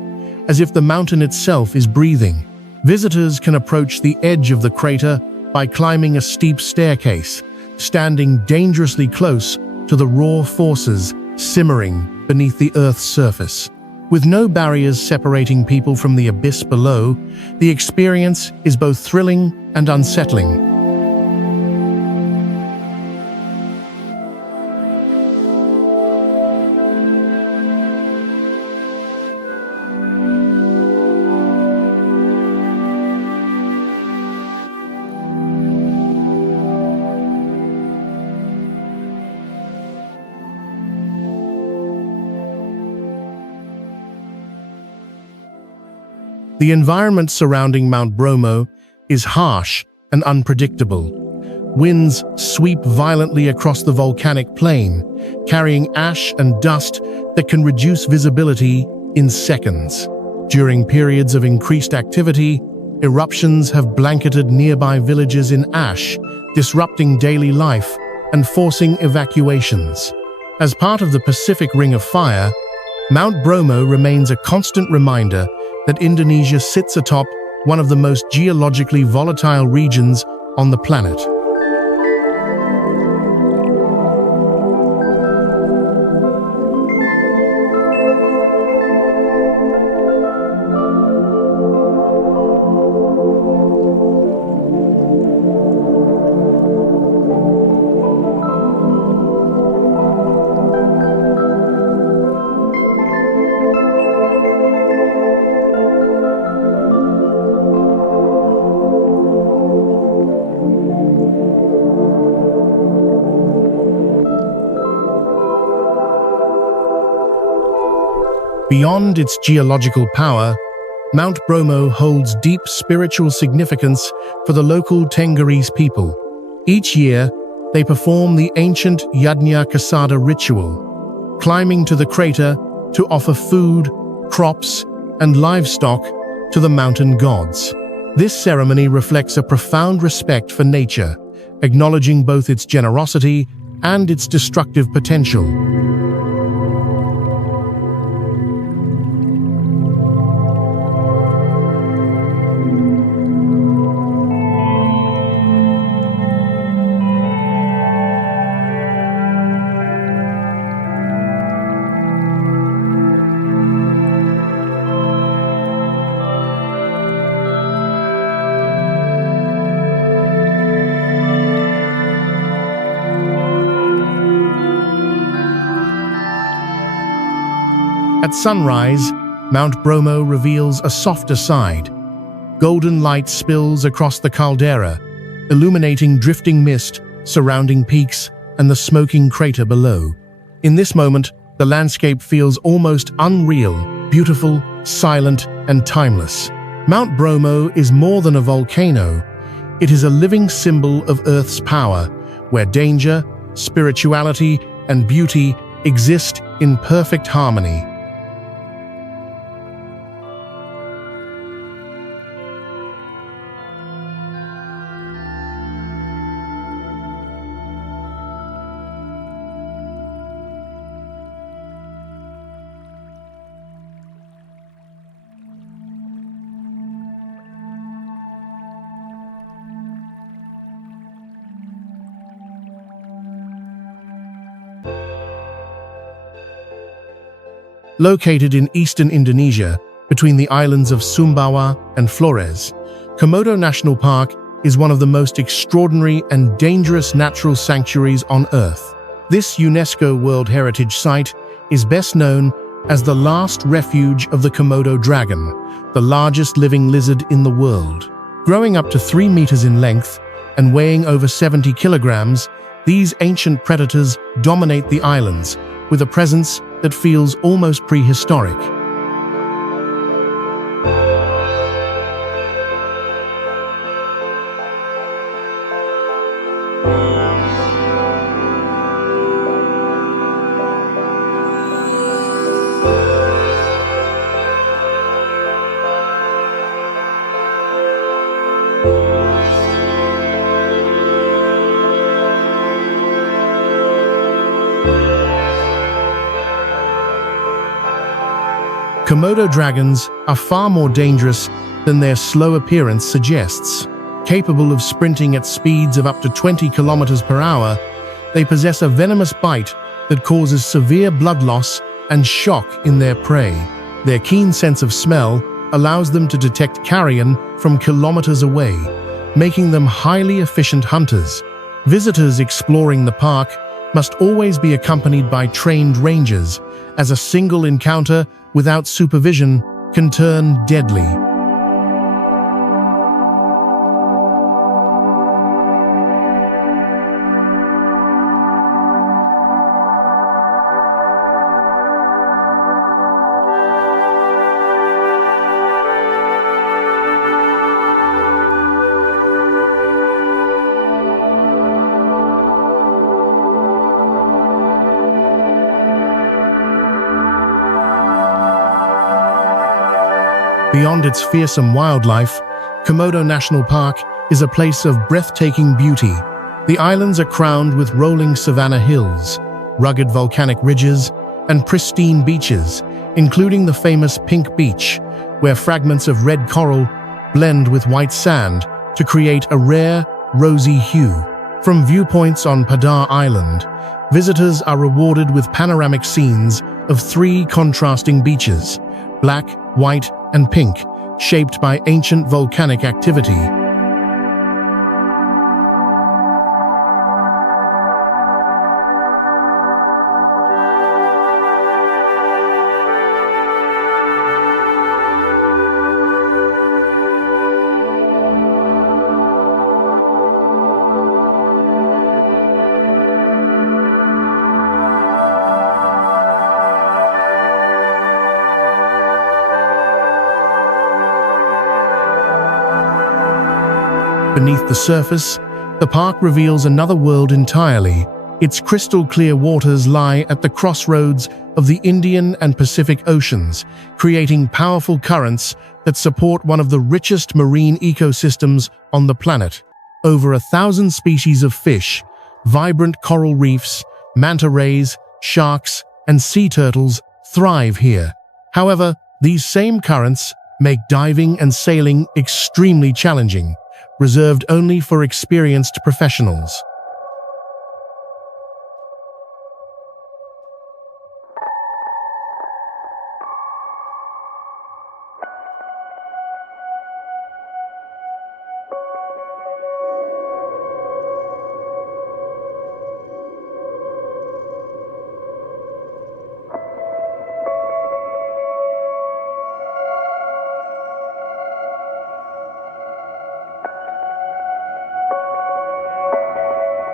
as if the mountain itself is breathing. Visitors can approach the edge of the crater by climbing a steep staircase, standing dangerously close to the raw forces simmering beneath the Earth's surface. With no barriers separating people from the abyss below, the experience is both thrilling and unsettling. The environment surrounding Mount Bromo is harsh and unpredictable. Winds sweep violently across the volcanic plain, carrying ash and dust that can reduce visibility in seconds. During periods of increased activity, eruptions have blanketed nearby villages in ash, disrupting daily life and forcing evacuations. As part of the Pacific Ring of Fire, Mount Bromo remains a constant reminder that Indonesia sits atop one of the most geologically volatile regions on the planet. Beyond its geological power, Mount Bromo holds deep spiritual significance for the local Tengarese people. Each year, they perform the ancient Yajna Kasada ritual, climbing to the crater to offer food, crops, and livestock to the mountain gods. This ceremony reflects a profound respect for nature, acknowledging both its generosity and its destructive potential. At sunrise, Mount Bromo reveals a softer side. Golden light spills across the caldera, illuminating drifting mist surrounding peaks and the smoking crater below. In this moment, the landscape feels almost unreal, beautiful, silent, and timeless. Mount Bromo is more than a volcano. It is a living symbol of Earth's power, where danger, spirituality, and beauty exist in perfect harmony. Located in eastern Indonesia, between the islands of Sumbawa and Flores, Komodo National Park is one of the most extraordinary and dangerous natural sanctuaries on Earth. This UNESCO World Heritage Site is best known as the last refuge of the Komodo dragon, the largest living lizard in the world. Growing up to 3 meters in length and weighing over 70 kilograms, these ancient predators dominate the islands, with a presence that feels almost prehistoric. Komodo dragons are far more dangerous than their slow appearance suggests. Capable of sprinting at speeds of up to 20 kilometers per hour, they possess a venomous bite that causes severe blood loss and shock in their prey. Their keen sense of smell allows them to detect carrion from kilometers away, making them highly efficient hunters. Visitors exploring the park must always be accompanied by trained rangers, as a single encounter without supervision can turn deadly. Beyond its fearsome wildlife, Komodo National Park is a place of breathtaking beauty. The islands are crowned with rolling savanna hills, rugged volcanic ridges, and pristine beaches, including the famous Pink Beach, where fragments of red coral blend with white sand to create a rare, rosy hue. From viewpoints on Padar Island, visitors are rewarded with panoramic scenes of 3 contrasting beaches, black, white, and pink, shaped by ancient volcanic activity. Beneath the surface, the park reveals another world entirely. Its crystal-clear waters lie at the crossroads of the Indian and Pacific Oceans, creating powerful currents that support one of the richest marine ecosystems on the planet. Over 1,000 species of fish, vibrant coral reefs, manta rays, sharks, and sea turtles thrive here. However, these same currents make diving and sailing extremely challenging, reserved only for experienced professionals.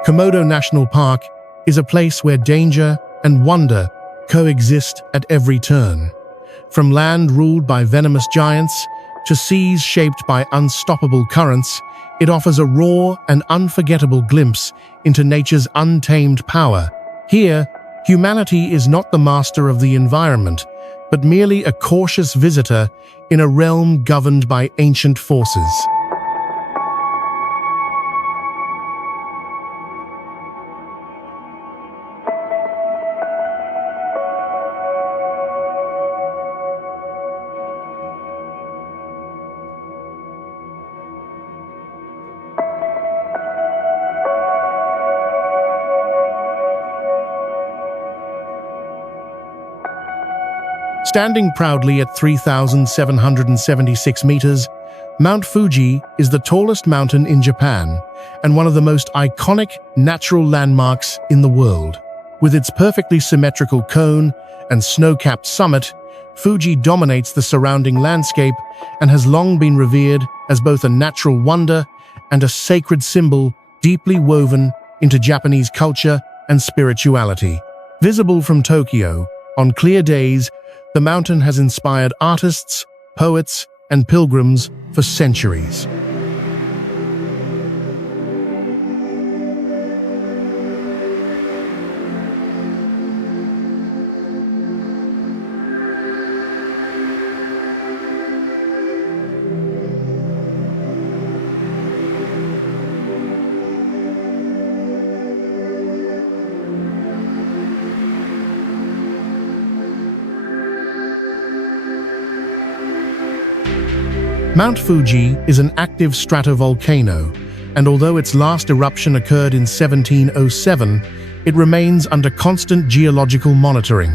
Komodo National Park is a place where danger and wonder coexist at every turn. From land ruled by venomous giants to seas shaped by unstoppable currents, it offers a raw and unforgettable glimpse into nature's untamed power. Here, humanity is not the master of the environment, but merely a cautious visitor in a realm governed by ancient forces. Standing proudly at 3,776 meters, Mount Fuji is the tallest mountain in Japan and one of the most iconic natural landmarks in the world. With its perfectly symmetrical cone and snow-capped summit, Fuji dominates the surrounding landscape and has long been revered as both a natural wonder and a sacred symbol deeply woven into Japanese culture and spirituality. Visible from Tokyo, on clear days, the mountain has inspired artists, poets, and pilgrims for centuries. Mount Fuji is an active stratovolcano, and although its last eruption occurred in 1707, it remains under constant geological monitoring.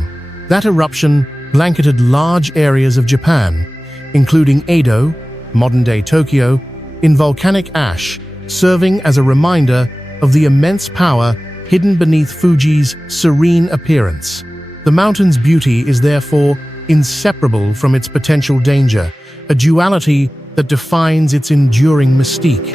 That eruption blanketed large areas of Japan, including Edo, modern-day Tokyo, in volcanic ash, serving as a reminder of the immense power hidden beneath Fuji's serene appearance. The mountain's beauty is therefore inseparable from its potential danger, a duality that defines its enduring mystique.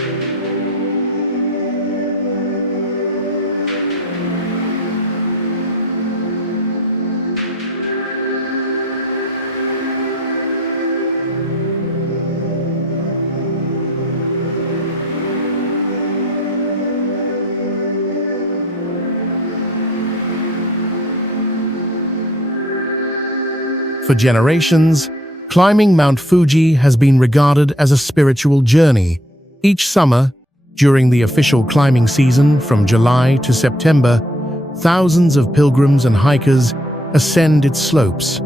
For generations, climbing Mount Fuji has been regarded as a spiritual journey. Each summer, during the official climbing season from July to September, thousands of pilgrims and hikers ascend its slopes,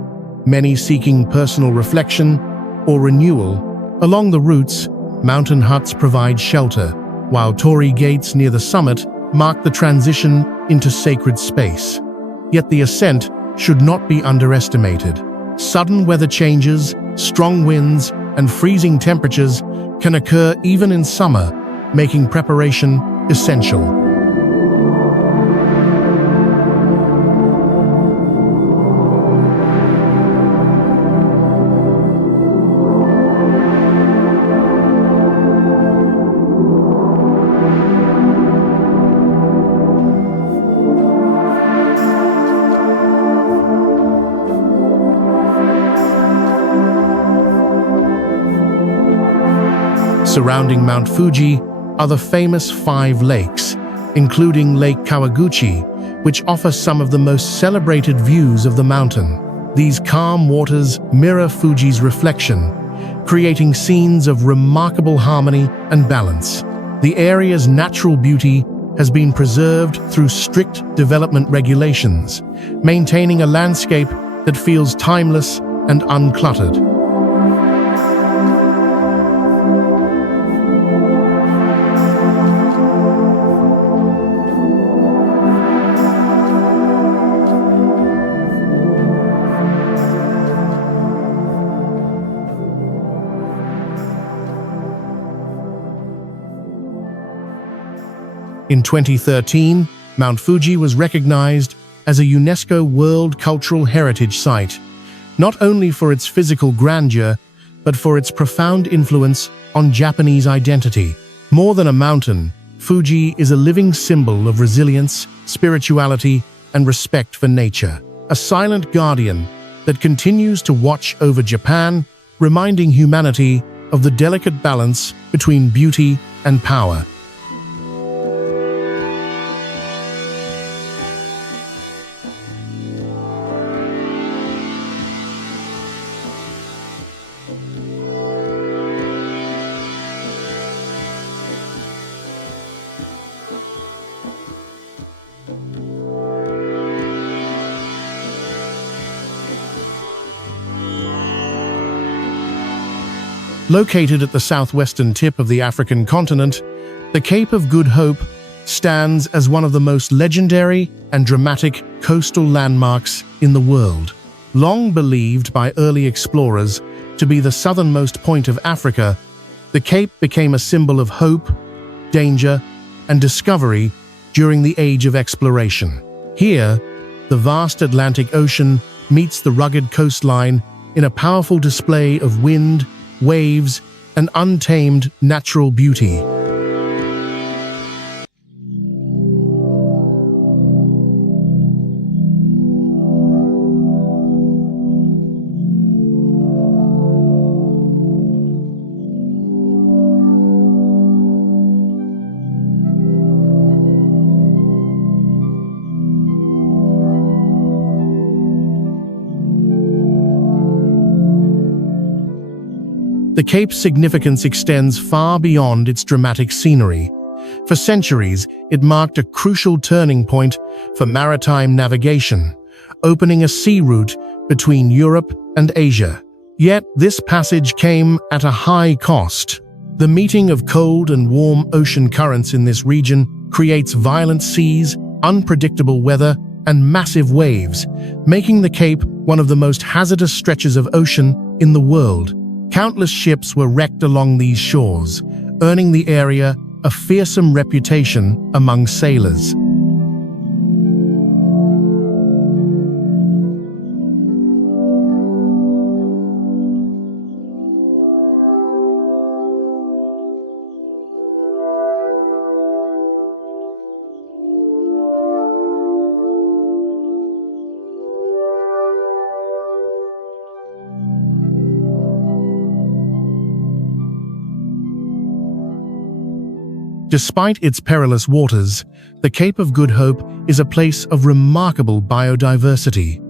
many seeking personal reflection or renewal. Along the routes, mountain huts provide shelter, while torii gates near the summit mark the transition into sacred space. Yet the ascent should not be underestimated. Sudden weather changes, strong winds, and freezing temperatures can occur even in summer, making preparation essential. Surrounding Mount Fuji are the famous 5 lakes, including Lake Kawaguchi, which offers some of the most celebrated views of the mountain. These calm waters mirror Fuji's reflection, creating scenes of remarkable harmony and balance. The area's natural beauty has been preserved through strict development regulations, maintaining a landscape that feels timeless and uncluttered. In 2013, Mount Fuji was recognized as a UNESCO World Cultural Heritage Site, not only for its physical grandeur, but for its profound influence on Japanese identity. More than a mountain, Fuji is a living symbol of resilience, spirituality, and respect for nature. A silent guardian that continues to watch over Japan, reminding humanity of the delicate balance between beauty and power. Located at the southwestern tip of the African continent, the Cape of Good Hope stands as one of the most legendary and dramatic coastal landmarks in the world. Long believed by early explorers to be the southernmost point of Africa, the Cape became a symbol of hope, danger, and discovery during the Age of Exploration. Here, the vast Atlantic Ocean meets the rugged coastline in a powerful display of wind, waves, and untamed natural beauty. The Cape's significance extends far beyond its dramatic scenery. For centuries, it marked a crucial turning point for maritime navigation, opening a sea route between Europe and Asia. Yet, this passage came at a high cost. The meeting of cold and warm ocean currents in this region creates violent seas, unpredictable weather, and massive waves, making the Cape one of the most hazardous stretches of ocean in the world. Countless ships were wrecked along these shores, earning the area a fearsome reputation among sailors. Despite its perilous waters, the Cape of Good Hope is a place of remarkable biodiversity.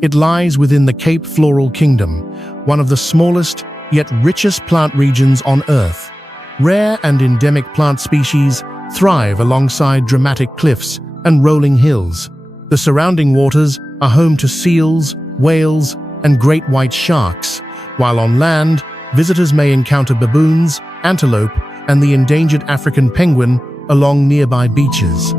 It lies within the Cape Floral Kingdom, one of the smallest yet richest plant regions on Earth. Rare and endemic plant species thrive alongside dramatic cliffs and rolling hills. The surrounding waters are home to seals, whales, and great white sharks, while on land, visitors may encounter baboons, antelope, and the endangered African penguin along nearby beaches.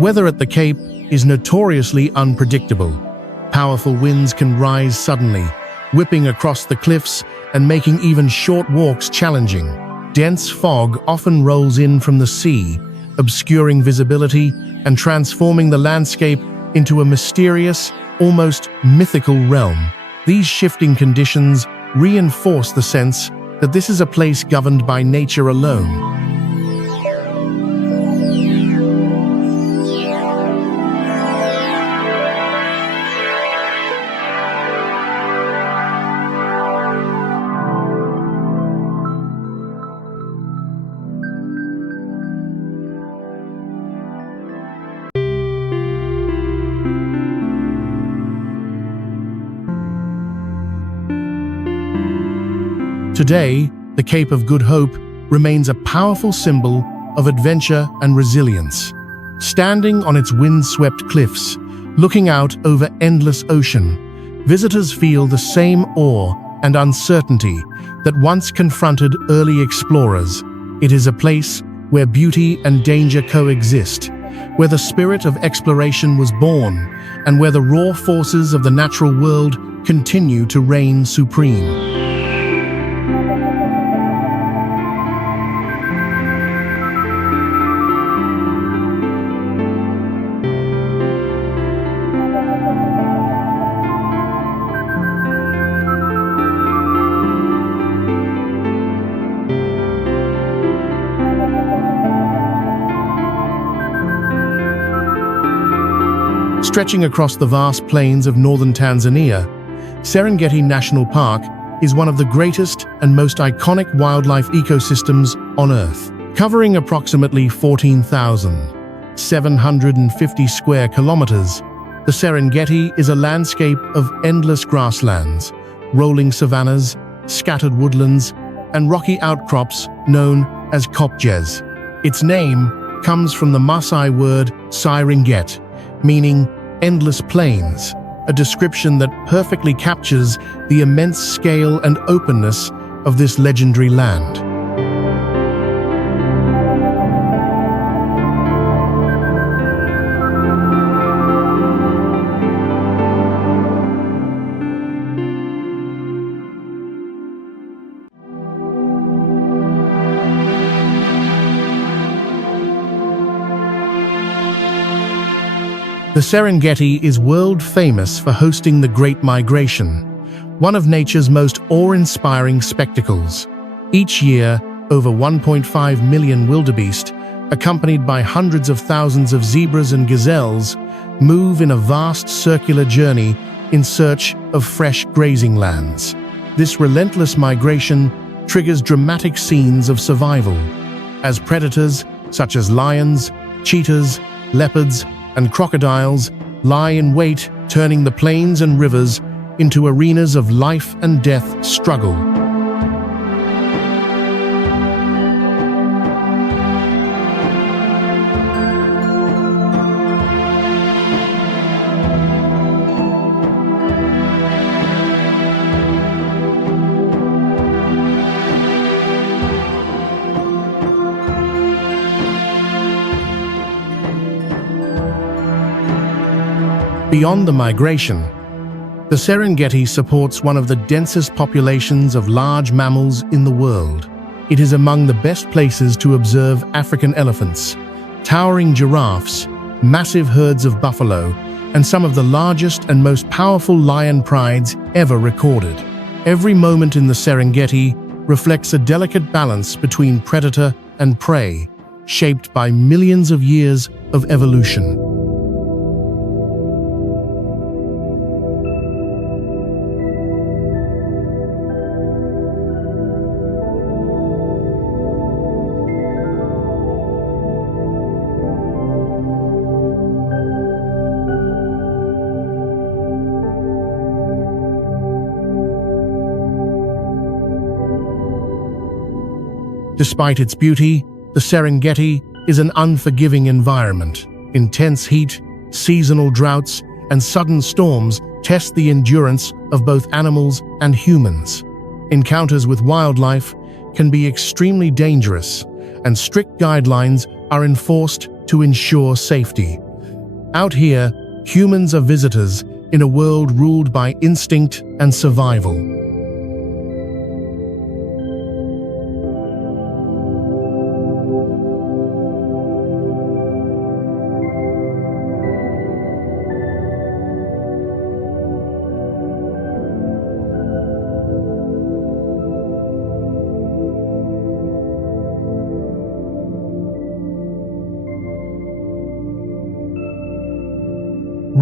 Weather at the Cape is notoriously unpredictable. Powerful winds can rise suddenly, whipping across the cliffs and making even short walks challenging. Dense fog often rolls in from the sea, obscuring visibility and transforming the landscape into a mysterious, almost mythical realm. These shifting conditions reinforce the sense that this is a place governed by nature alone. Today, the Cape of Good Hope remains a powerful symbol of adventure and resilience. Standing on its wind-swept cliffs, looking out over endless ocean, visitors feel the same awe and uncertainty that once confronted early explorers. It is a place where beauty and danger coexist, where the spirit of exploration was born, and where the raw forces of the natural world continue to reign supreme. Stretching across the vast plains of northern Tanzania, Serengeti National Park is one of the greatest and most iconic wildlife ecosystems on Earth. Covering approximately 14,750 square kilometers, the Serengeti is a landscape of endless grasslands, rolling savannas, scattered woodlands, and rocky outcrops known as kopjes. Its name comes from the Maasai word Serengeti, meaning endless plains, a description that perfectly captures the immense scale and openness of this legendary land. The Serengeti is world famous for hosting the Great Migration, one of nature's most awe-inspiring spectacles. Each year, over 1.5 million wildebeest, accompanied by hundreds of thousands of zebras and gazelles, move in a vast circular journey in search of fresh grazing lands. This relentless migration triggers dramatic scenes of survival, as predators such as lions, cheetahs, leopards, and crocodiles lie in wait, turning the plains and rivers into arenas of life and death struggle. Beyond the migration, the Serengeti supports one of the densest populations of large mammals in the world. It is among the best places to observe African elephants, towering giraffes, massive herds of buffalo, and some of the largest and most powerful lion prides ever recorded. Every moment in the Serengeti reflects a delicate balance between predator and prey, shaped by millions of years of evolution. Despite its beauty, the Serengeti is an unforgiving environment. Intense heat, seasonal droughts, and sudden storms test the endurance of both animals and humans. Encounters with wildlife can be extremely dangerous, and strict guidelines are enforced to ensure safety. Out here, humans are visitors in a world ruled by instinct and survival.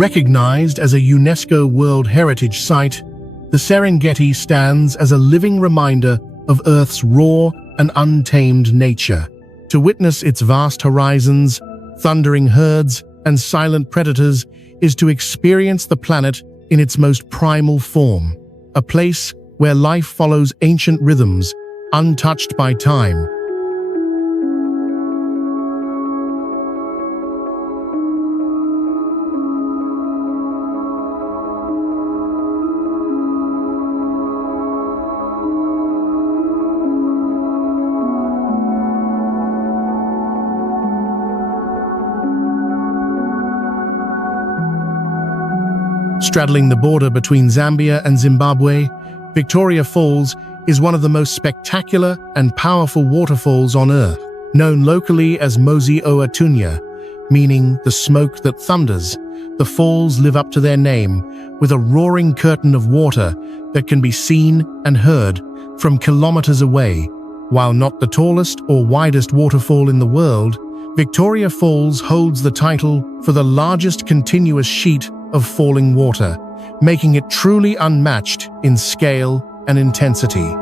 Recognized as a UNESCO World Heritage Site, the Serengeti stands as a living reminder of Earth's raw and untamed nature. To witness its vast horizons, thundering herds, and silent predators is to experience the planet in its most primal form, a place where life follows ancient rhythms, untouched by time. Straddling the border between Zambia and Zimbabwe, Victoria Falls is one of the most spectacular and powerful waterfalls on Earth. Known locally as Mosi Oa Tunya, meaning the smoke that thunders, the falls live up to their name, with a roaring curtain of water that can be seen and heard from kilometers away. While not the tallest or widest waterfall in the world, Victoria Falls holds the title for the largest continuous sheet of falling water, making it truly unmatched in scale and intensity.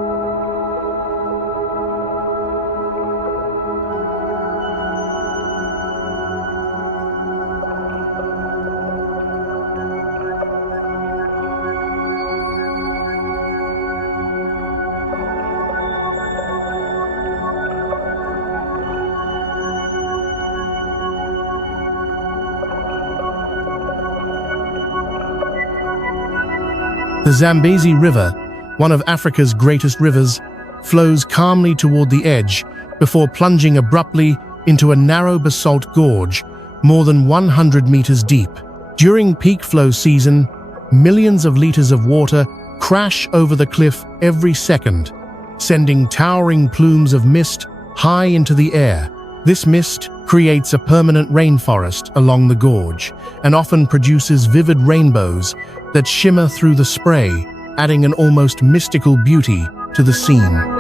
The Zambezi River, one of Africa's greatest rivers, flows calmly toward the edge before plunging abruptly into a narrow basalt gorge more than 100 meters deep. During peak flow season, millions of liters of water crash over the cliff every second, sending towering plumes of mist high into the air. This mist creates a permanent rainforest along the gorge and often produces vivid rainbows that shimmer through the spray, adding an almost mystical beauty to the scene.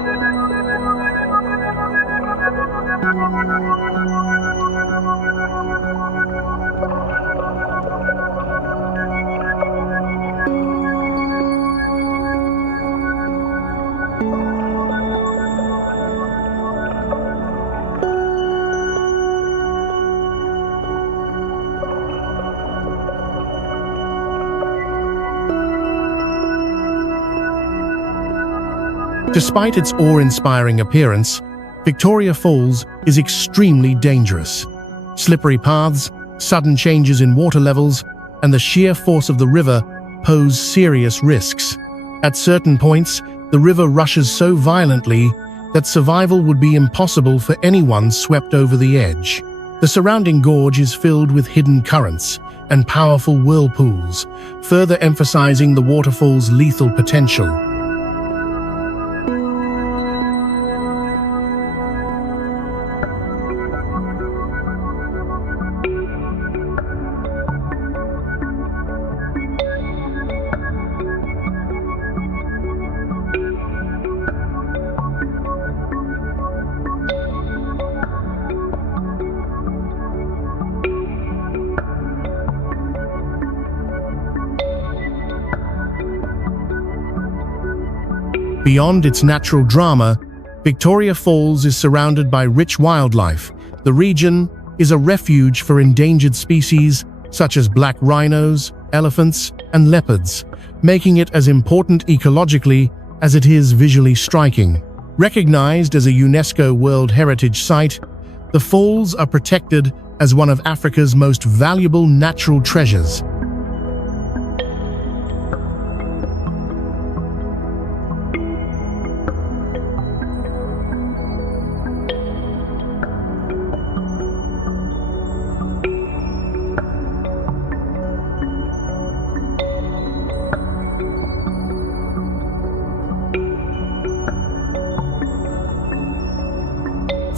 Despite its awe-inspiring appearance, Victoria Falls is extremely dangerous. Slippery paths, sudden changes in water levels, and the sheer force of the river pose serious risks. At certain points, the river rushes so violently that survival would be impossible for anyone swept over the edge. The surrounding gorge is filled with hidden currents and powerful whirlpools, further emphasizing the waterfall's lethal potential. Beyond its natural drama, Victoria Falls is surrounded by rich wildlife. The region is a refuge for endangered species such as black rhinos, elephants, and leopards, making it as important ecologically as it is visually striking. Recognized as a UNESCO World Heritage Site, the falls are protected as one of Africa's most valuable natural treasures.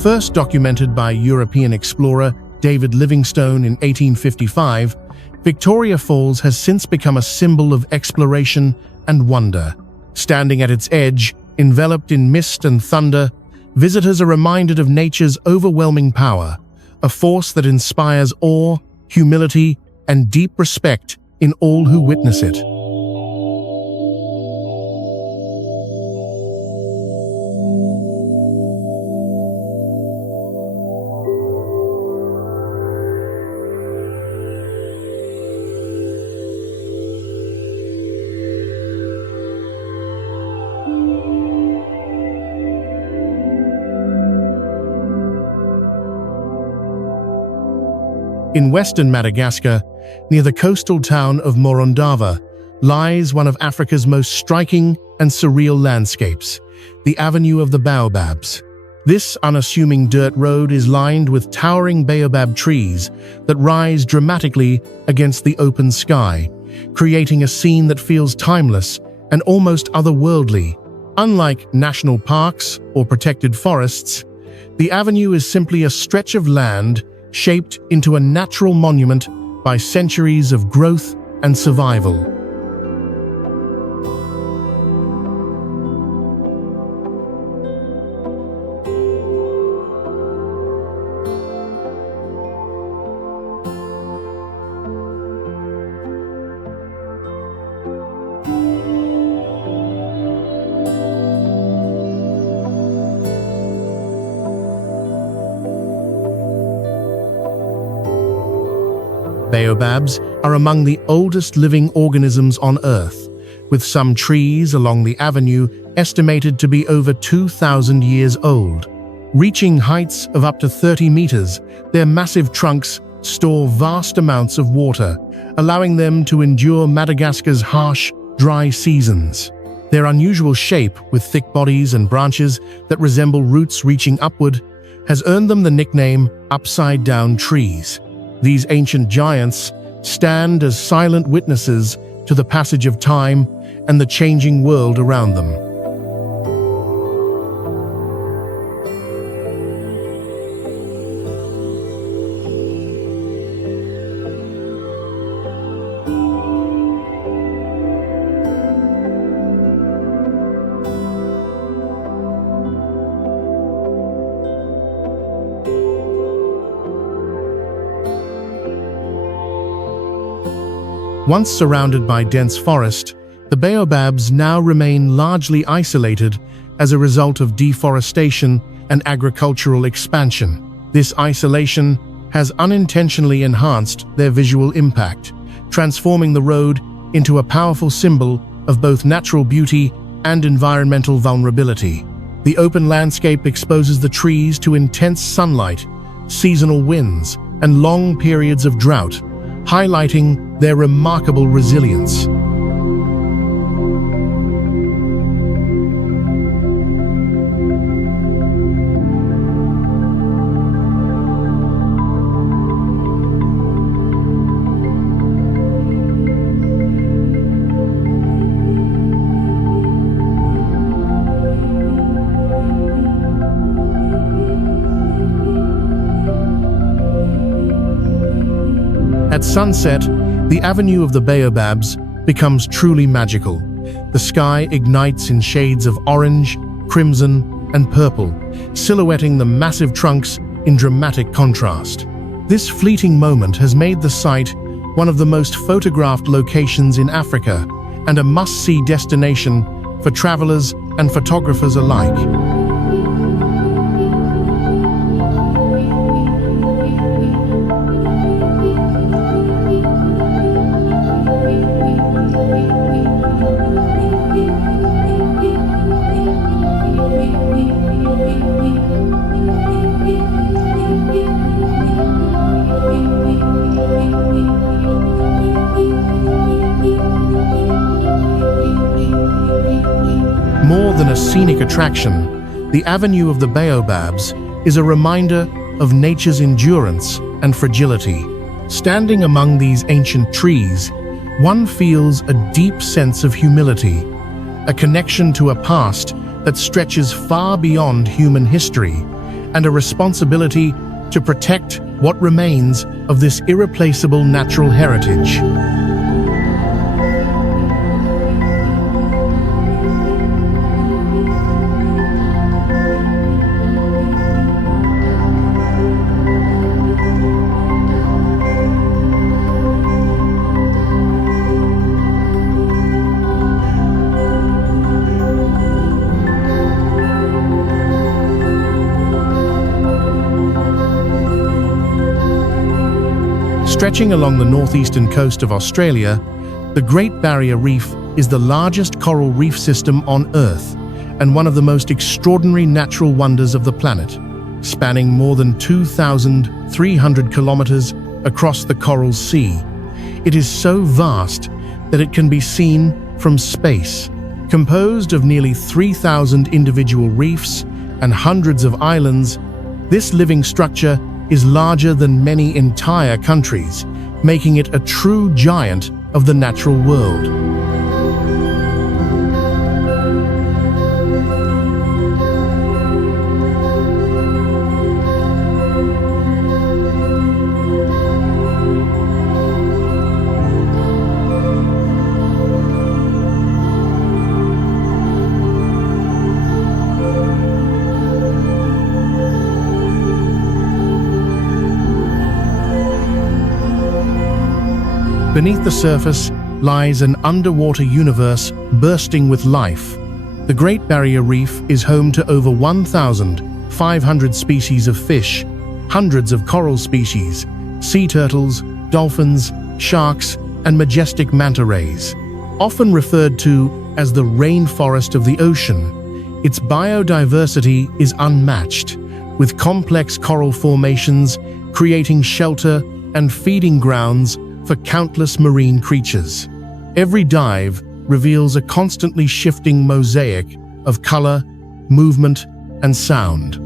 First documented by European explorer David Livingstone in 1855, Victoria Falls has since become a symbol of exploration and wonder. Standing at its edge, enveloped in mist and thunder, visitors are reminded of nature's overwhelming power, a force that inspires awe, humility, and deep respect in all who witness it. In western Madagascar, near the coastal town of Morondava, lies one of Africa's most striking and surreal landscapes, the Avenue of the Baobabs. This unassuming dirt road is lined with towering baobab trees that rise dramatically against the open sky, creating a scene that feels timeless and almost otherworldly. Unlike national parks or protected forests, the avenue is simply a stretch of land shaped into a natural monument by centuries of growth and survival. Baobabs are among the oldest living organisms on Earth, with some trees along the avenue estimated to be over 2,000 years old. Reaching heights of up to 30 meters, their massive trunks store vast amounts of water, allowing them to endure Madagascar's harsh, dry seasons. Their unusual shape, with thick bodies and branches that resemble roots reaching upward, has earned them the nickname upside-down trees. These ancient giants stand as silent witnesses to the passage of time and the changing world around them. Once surrounded by dense forest, the baobabs now remain largely isolated as a result of deforestation and agricultural expansion. This isolation has unintentionally enhanced their visual impact, transforming the road into a powerful symbol of both natural beauty and environmental vulnerability. The open landscape exposes the trees to intense sunlight, seasonal winds, and long periods of drought, highlighting their remarkable resilience. At sunset, the Avenue of the Baobabs becomes truly magical. The sky ignites in shades of orange, crimson, and purple, silhouetting the massive trunks in dramatic contrast. This fleeting moment has made the site one of the most photographed locations in Africa and a must-see destination for travelers and photographers alike. More than a scenic attraction, the Avenue of the Baobabs is a reminder of nature's endurance and fragility. Standing among these ancient trees, one feels a deep sense of humility, a connection to a past that stretches far beyond human history, and a responsibility to protect what remains of this irreplaceable natural heritage. Stretching along the northeastern coast of Australia, the Great Barrier Reef is the largest coral reef system on Earth and one of the most extraordinary natural wonders of the planet, spanning more than 2,300 kilometers across the Coral Sea. It is so vast that it can be seen from space. Composed of nearly 3,000 individual reefs and hundreds of islands, this living structure is larger than many entire countries, making it a true giant of the natural world. Beneath the surface lies an underwater universe bursting with life. The Great Barrier Reef is home to over 1,500 species of fish, hundreds of coral species, sea turtles, dolphins, sharks, and majestic manta rays. Often referred to as the rainforest of the ocean, its biodiversity is unmatched, with complex coral formations creating shelter and feeding grounds for countless marine creatures. Every dive reveals a constantly shifting mosaic of color, movement, and sound.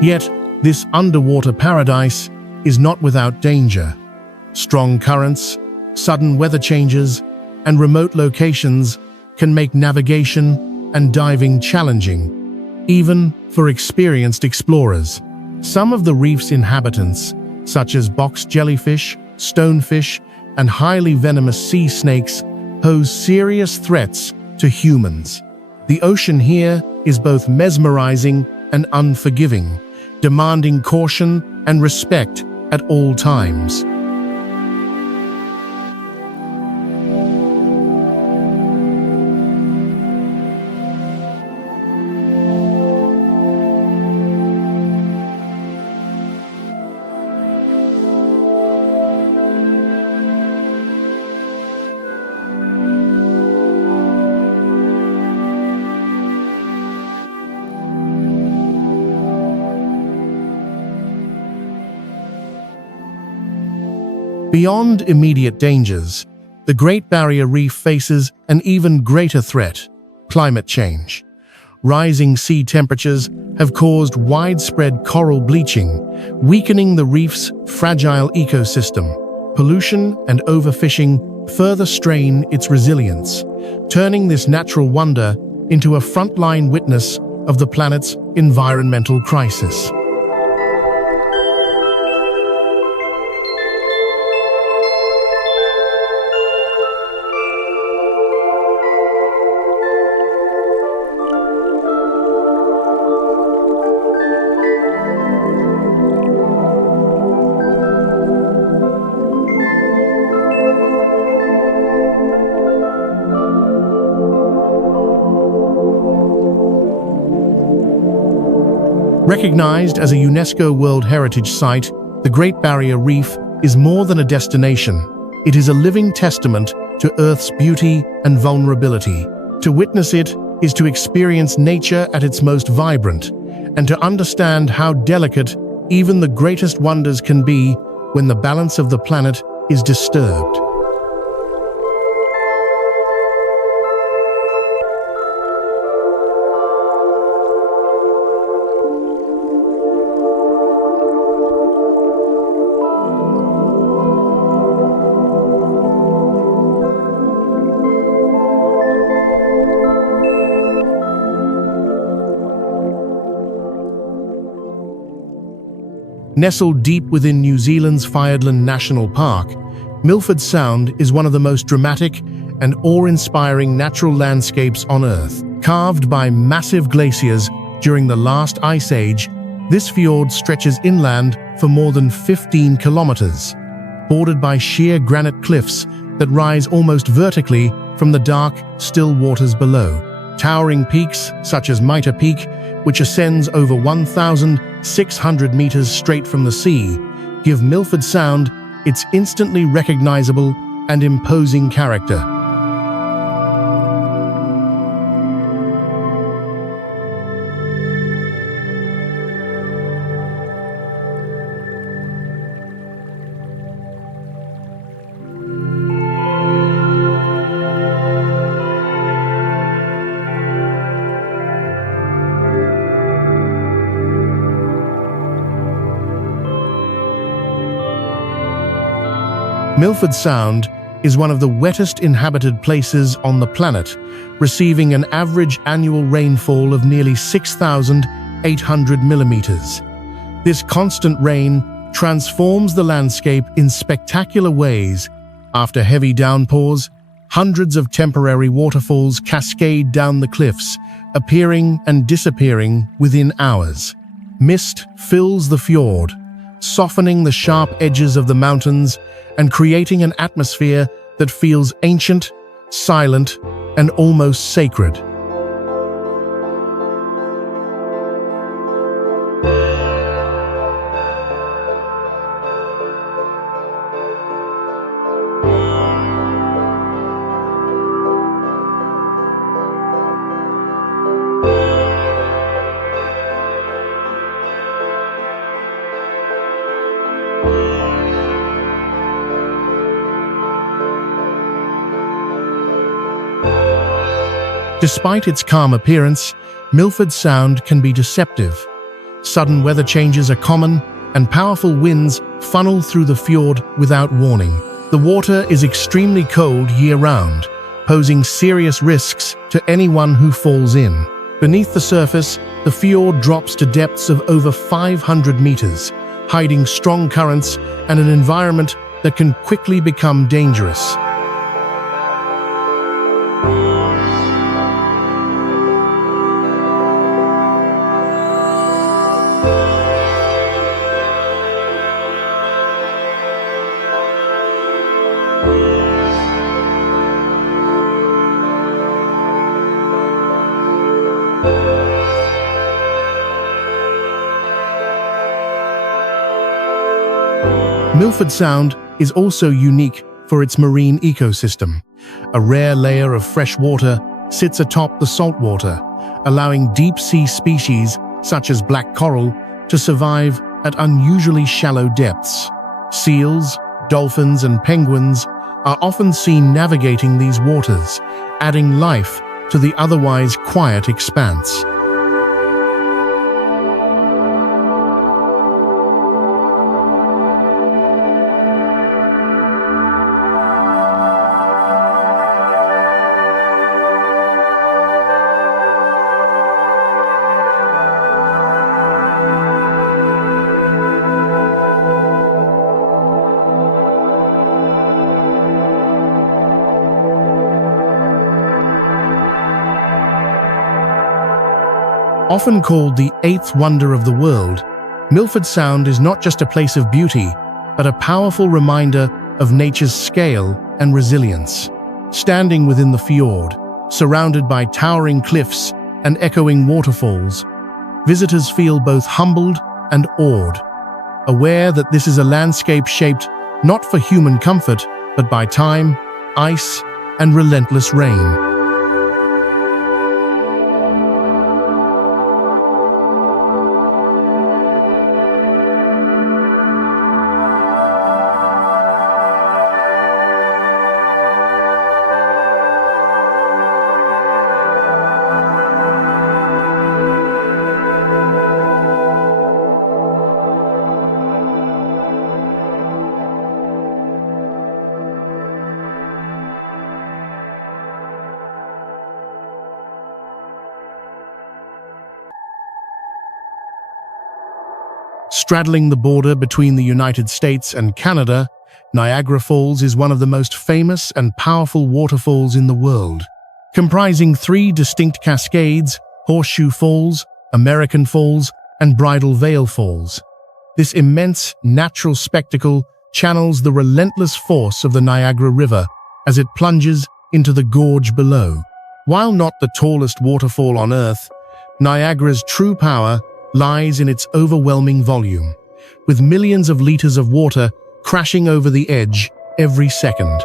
Yet, this underwater paradise is not without danger. Strong currents, sudden weather changes, and remote locations can make navigation and diving challenging, even for experienced explorers. Some of the reef's inhabitants, such as box jellyfish, stonefish, and highly venomous sea snakes, pose serious threats to humans. The ocean here is both mesmerizing and unforgiving, demanding caution and respect at all times. Beyond immediate dangers, the Great Barrier Reef faces an even greater threat: climate change. Rising sea temperatures have caused widespread coral bleaching, weakening the reef's fragile ecosystem. Pollution and overfishing further strain its resilience, turning this natural wonder into a frontline witness of the planet's environmental crisis. Recognized as a UNESCO World Heritage Site, the Great Barrier Reef is more than a destination. It is a living testament to Earth's beauty and vulnerability. To witness it is to experience nature at its most vibrant, and to understand how delicate even the greatest wonders can be when the balance of the planet is disturbed. Nestled deep within New Zealand's Fiordland National Park, Milford Sound is one of the most dramatic and awe-inspiring natural landscapes on Earth. Carved by massive glaciers during the last ice age, this fjord stretches inland for more than 15 kilometers, bordered by sheer granite cliffs that rise almost vertically from the dark, still waters below. Towering peaks, such as Mitre Peak, which ascends over 1,600 meters straight from the sea, give Milford Sound its instantly recognizable and imposing character. Milford Sound is one of the wettest inhabited places on the planet, receiving an average annual rainfall of nearly 6,800 millimeters. This constant rain transforms the landscape in spectacular ways. After heavy downpours, hundreds of temporary waterfalls cascade down the cliffs, appearing and disappearing within hours. Mist fills the fjord, softening the sharp edges of the mountains and creating an atmosphere that feels ancient, silent, and almost sacred. Despite its calm appearance, Milford Sound can be deceptive. Sudden weather changes are common, and powerful winds funnel through the fjord without warning. The water is extremely cold year-round, posing serious risks to anyone who falls in. Beneath the surface, the fjord drops to depths of over 500 meters, hiding strong currents and an environment that can quickly become dangerous. Milford Sound is also unique for its marine ecosystem. A rare layer of fresh water sits atop the saltwater, allowing deep-sea species such as black coral to survive at unusually shallow depths. Seals, dolphins, and penguins are often seen navigating these waters, adding life to the otherwise quiet expanse. Often called the eighth wonder of the world, Milford Sound is not just a place of beauty, but a powerful reminder of nature's scale and resilience. Standing within the fjord, surrounded by towering cliffs and echoing waterfalls, visitors feel both humbled and awed, aware that this is a landscape shaped not for human comfort, but by time, ice, and relentless rain. Straddling the border between the United States and Canada, Niagara Falls is one of the most famous and powerful waterfalls in the world. Comprising three distinct cascades, Horseshoe Falls, American Falls, and Bridal Veil Falls. This immense natural spectacle channels the relentless force of the Niagara River as it plunges into the gorge below. While not the tallest waterfall on Earth, Niagara's true power lies in its overwhelming volume, with millions of liters of water crashing over the edge every second.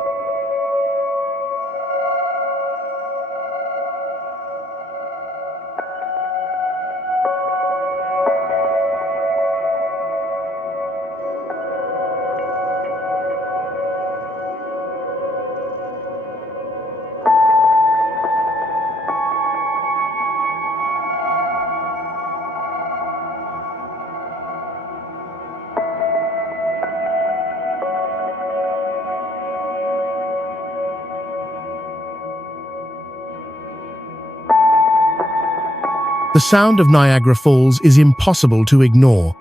The sound of Niagara Falls is impossible to ignore.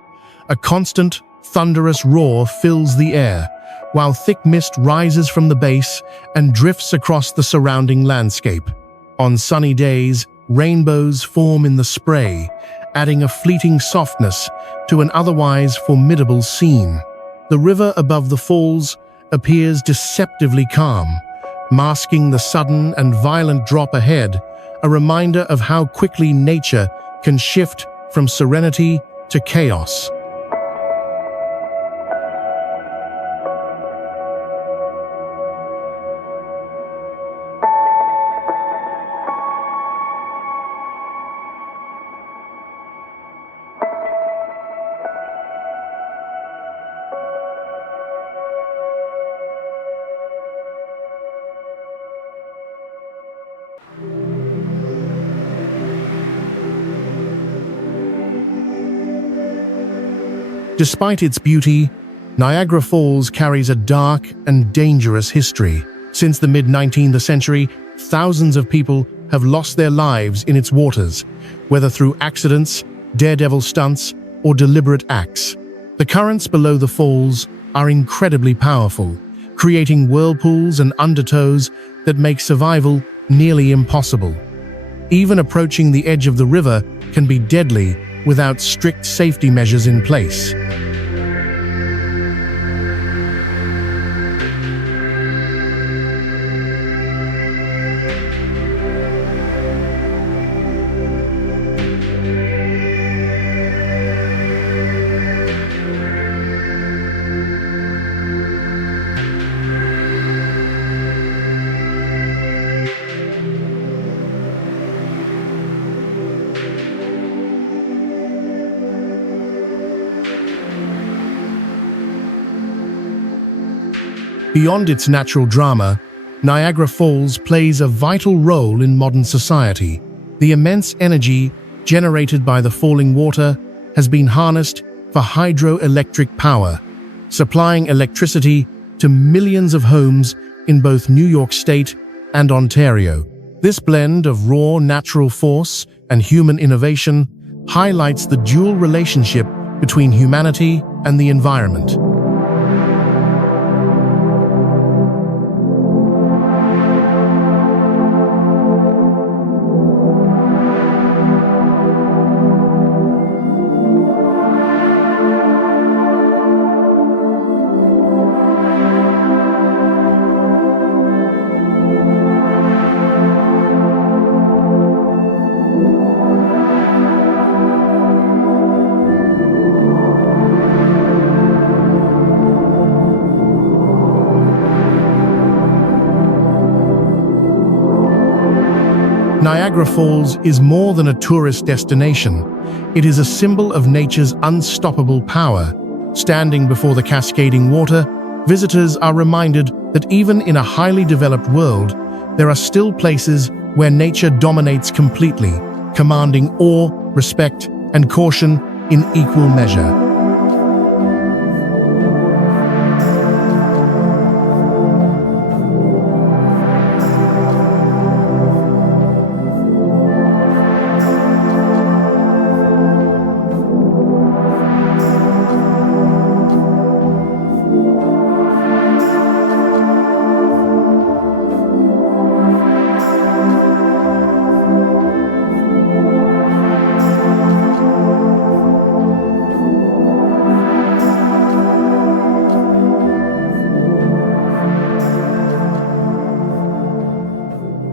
A constant, thunderous roar fills the air, while thick mist rises from the base and drifts across the surrounding landscape. On sunny days, rainbows form in the spray, adding a fleeting softness to an otherwise formidable scene. The river above the falls appears deceptively calm, masking the sudden and violent drop ahead, a reminder of how quickly nature can shift from serenity to chaos. Despite its beauty, Niagara Falls carries a dark and dangerous history. Since the mid-19th century, thousands of people have lost their lives in its waters, whether through accidents, daredevil stunts, or deliberate acts. The currents below the falls are incredibly powerful, creating whirlpools and undertows that make survival nearly impossible. Even approaching the edge of the river can be deadly without strict safety measures in place. Beyond its natural drama, Niagara Falls plays a vital role in modern society. The immense energy generated by the falling water has been harnessed for hydroelectric power, supplying electricity to millions of homes in both New York State and Ontario. This blend of raw natural force and human innovation highlights the dual relationship between humanity and the environment. Niagara Falls is more than a tourist destination. It is a symbol of nature's unstoppable power. Standing before the cascading water, visitors are reminded that even in a highly developed world, there are still places where nature dominates completely, commanding awe, respect, and caution in equal measure.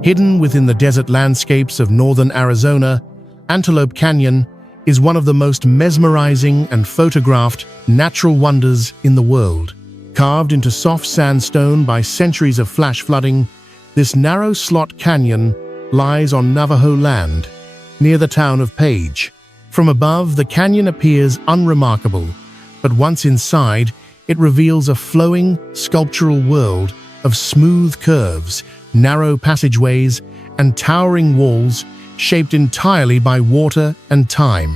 Hidden within the desert landscapes of northern Arizona, Antelope Canyon is one of the most mesmerizing and photographed natural wonders in the world. Carved into soft sandstone by centuries of flash flooding, this narrow slot canyon lies on Navajo land, near the town of Page. From above, the canyon appears unremarkable, but once inside, it reveals a flowing, sculptural world of smooth curves, narrow passageways, and towering walls shaped entirely by water and time.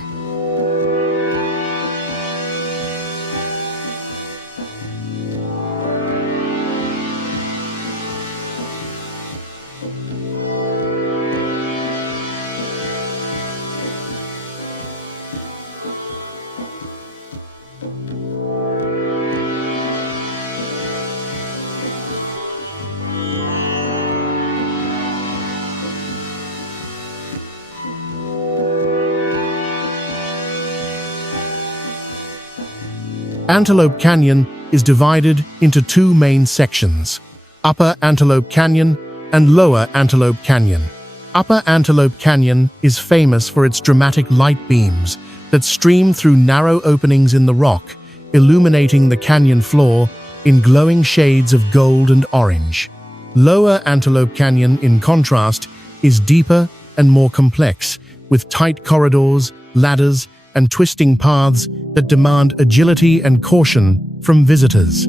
Antelope Canyon is divided into two main sections, Upper Antelope Canyon and Lower Antelope Canyon. Upper Antelope Canyon is famous for its dramatic light beams that stream through narrow openings in the rock, illuminating the canyon floor in glowing shades of gold and orange. Lower Antelope Canyon, in contrast, is deeper and more complex, with tight corridors, ladders, and twisting paths that demand agility and caution from visitors.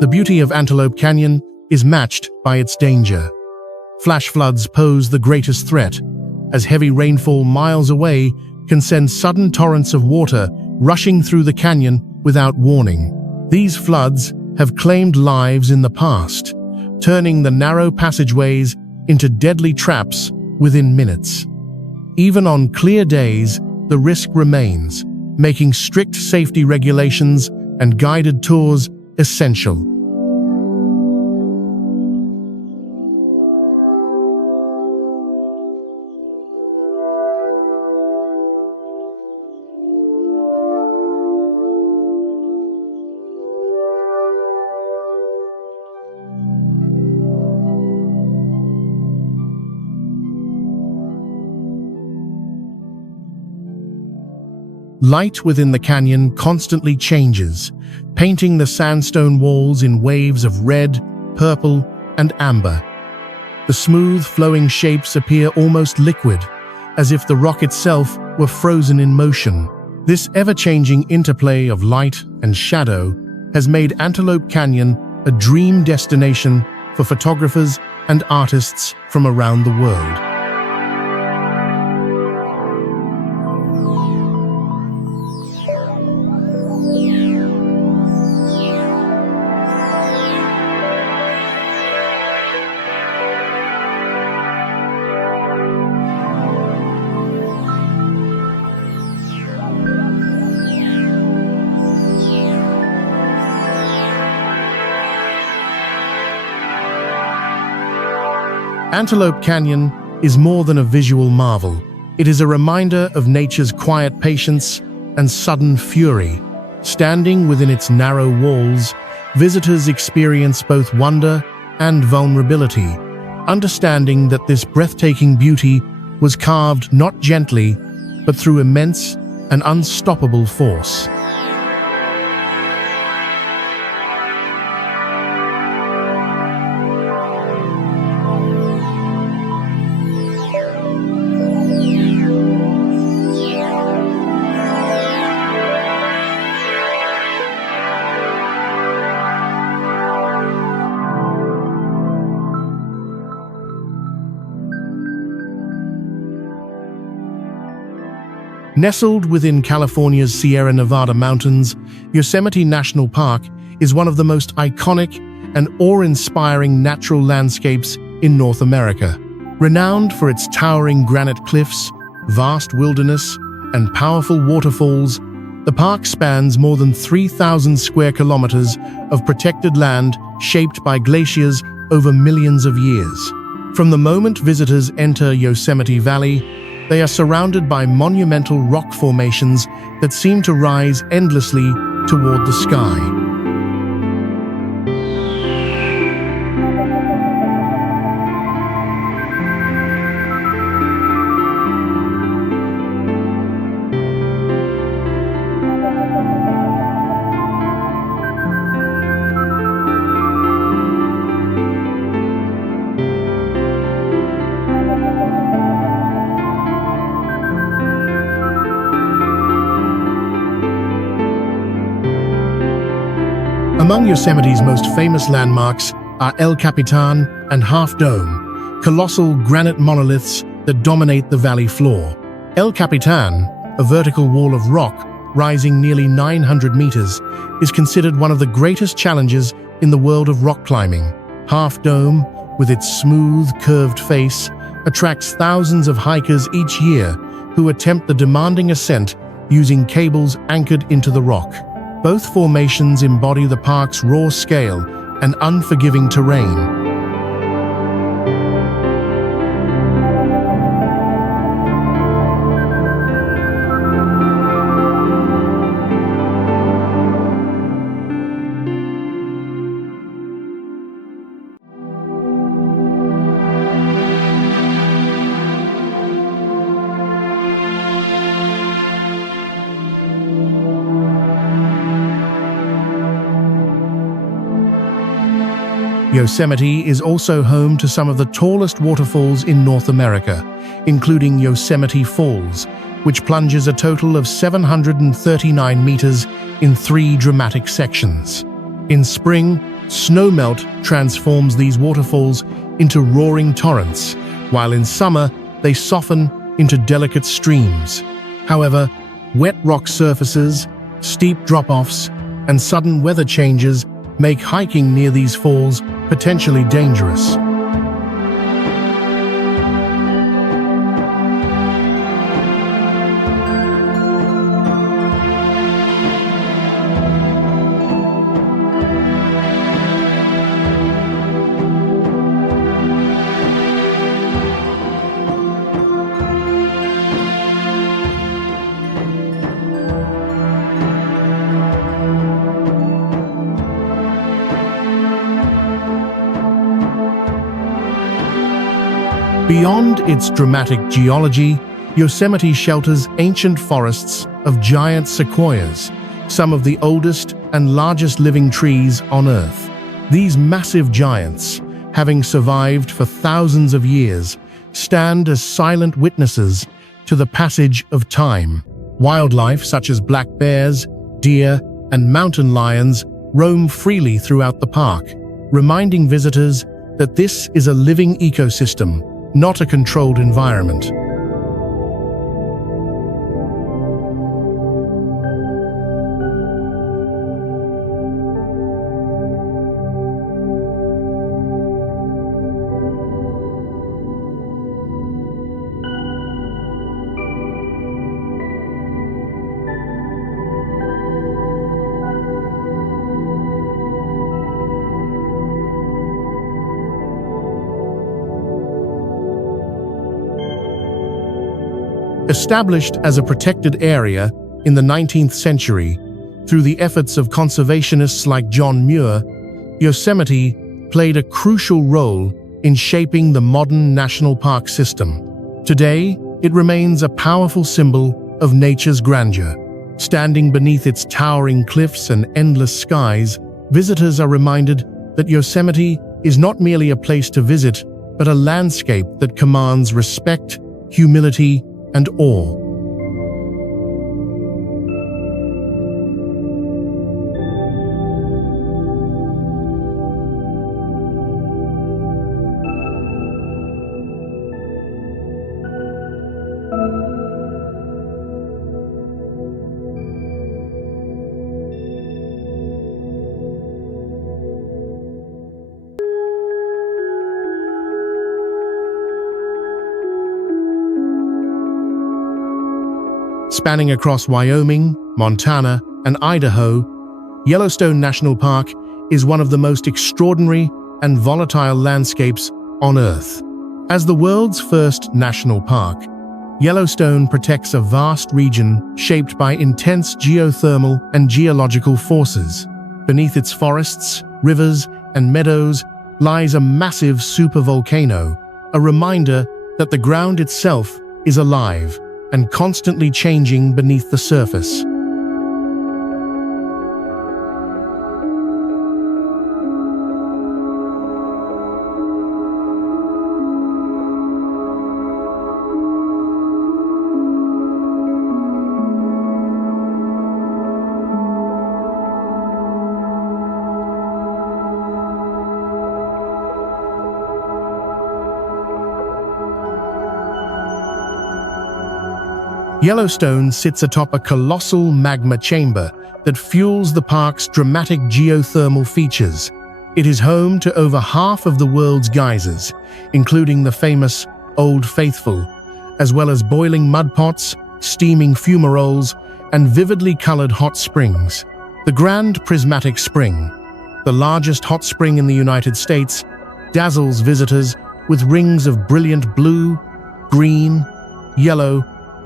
The beauty of Antelope Canyon is matched by its danger. Flash floods pose the greatest threat, as heavy rainfall miles away can send sudden torrents of water rushing through the canyon without warning. These floods have claimed lives in the past, turning the narrow passageways into deadly traps within minutes. Even on clear days, the risk remains, making strict safety regulations and guided tours essential. Light within the canyon constantly changes, painting the sandstone walls in waves of red, purple, and amber. The smooth, flowing shapes appear almost liquid, as if the rock itself were frozen in motion. This ever-changing interplay of light and shadow has made Antelope Canyon a dream destination for photographers and artists from around the world. Antelope Canyon is more than a visual marvel. It is a reminder of nature's quiet patience and sudden fury. Standing within its narrow walls, visitors experience both wonder and vulnerability, understanding that this breathtaking beauty was carved not gently, but through immense and unstoppable force. Nestled within California's Sierra Nevada mountains, Yosemite National Park is one of the most iconic and awe-inspiring natural landscapes in North America. Renowned for its towering granite cliffs, vast wilderness, and powerful waterfalls, the park spans more than 3,000 square kilometers of protected land shaped by glaciers over millions of years. From the moment visitors enter Yosemite Valley, they are surrounded by monumental rock formations that seem to rise endlessly toward the sky. Among Yosemite's most famous landmarks are El Capitan and Half Dome, colossal granite monoliths that dominate the valley floor. El Capitan, a vertical wall of rock rising nearly 900 meters, is considered one of the greatest challenges in the world of rock climbing. Half Dome, with its smooth, curved face, attracts thousands of hikers each year who attempt the demanding ascent using cables anchored into the rock. Both formations embody the park's raw scale and unforgiving terrain. Yosemite is also home to some of the tallest waterfalls in North America, including Yosemite Falls, which plunges a total of 739 meters in 3 dramatic sections. In spring, snowmelt transforms these waterfalls into roaring torrents, while in summer they soften into delicate streams. However, wet rock surfaces, steep drop-offs, and sudden weather changes make hiking near these falls potentially dangerous. Beyond its dramatic geology, Yosemite shelters ancient forests of giant sequoias, some of the oldest and largest living trees on Earth. These massive giants, having survived for thousands of years, stand as silent witnesses to the passage of time. Wildlife such as black bears, deer, and mountain lions roam freely throughout the park, reminding visitors that this is a living ecosystem, not a controlled environment. Established as a protected area in the 19th century, through the efforts of conservationists like John Muir, Yosemite played a crucial role in shaping the modern national park system. Today, it remains a powerful symbol of nature's grandeur. Standing beneath its towering cliffs and endless skies, visitors are reminded that Yosemite is not merely a place to visit, but a landscape that commands respect, humility, and awe. Spanning across Wyoming, Montana, and Idaho, Yellowstone National Park is one of the most extraordinary and volatile landscapes on Earth. As the world's first national park, Yellowstone protects a vast region shaped by intense geothermal and geological forces. Beneath its forests, rivers, and meadows lies a massive supervolcano, a reminder that the ground itself is alive and constantly changing beneath the surface. Yellowstone sits atop a colossal magma chamber that fuels the park's dramatic geothermal features. It is home to over half of the world's geysers, including the famous Old Faithful, as well as boiling mud pots, steaming fumaroles, and vividly colored hot springs. The Grand Prismatic Spring, the largest hot spring in the United States, dazzles visitors with rings of brilliant blue, green, yellow,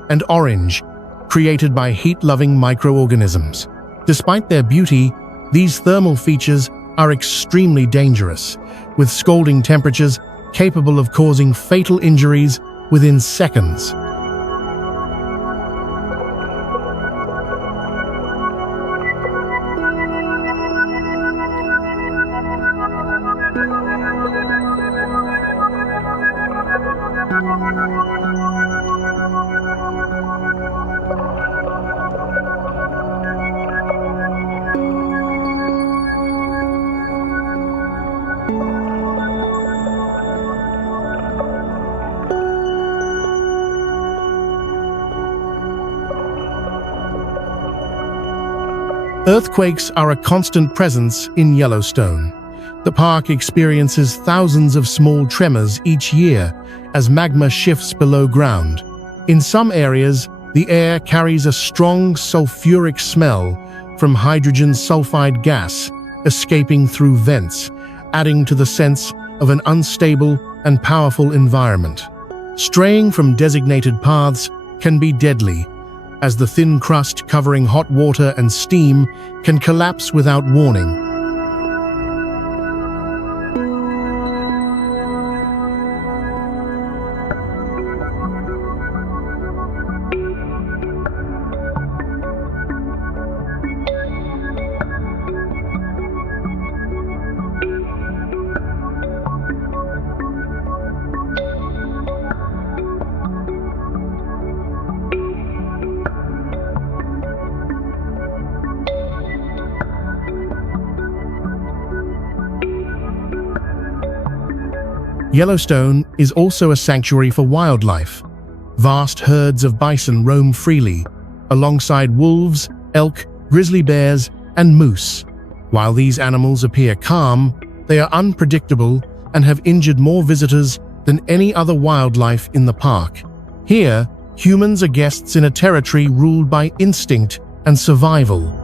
and orange, created by heat-loving microorganisms. Despite their beauty, these thermal features are extremely dangerous, with scalding temperatures capable of causing fatal injuries within seconds. Earthquakes are a constant presence in Yellowstone. The park experiences thousands of small tremors each year as magma shifts below ground. In some areas, the air carries a strong sulfuric smell from hydrogen sulfide gas escaping through vents, adding to the sense of an unstable and powerful environment. Straying from designated paths can be deadly, as the thin crust covering hot water and steam can collapse without warning. Yellowstone is also a sanctuary for wildlife. Vast herds of bison roam freely, alongside wolves, elk, grizzly bears, and moose. While these animals appear calm, they are unpredictable and have injured more visitors than any other wildlife in the park. Here, humans are guests in a territory ruled by instinct and survival.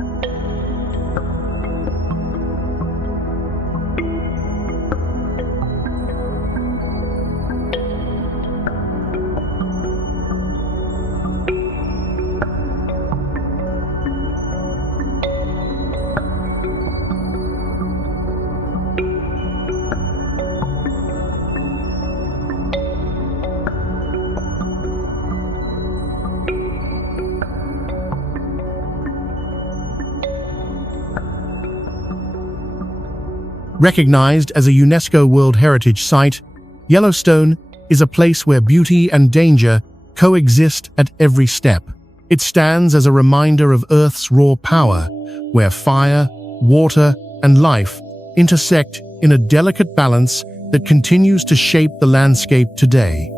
Recognized as a UNESCO World Heritage Site, Yellowstone is a place where beauty and danger coexist at every step. It stands as a reminder of Earth's raw power, where fire, water, and life intersect in a delicate balance that continues to shape the landscape today.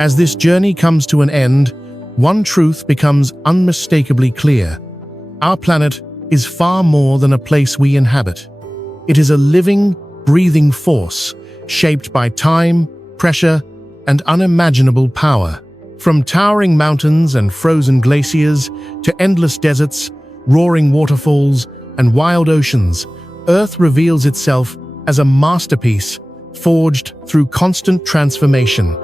As this journey comes to an end, one truth becomes unmistakably clear. Our planet is far more than a place we inhabit. It is a living, breathing force, shaped by time, pressure, and unimaginable power. From towering mountains and frozen glaciers to endless deserts, roaring waterfalls, and wild oceans, Earth reveals itself as a masterpiece forged through constant transformation.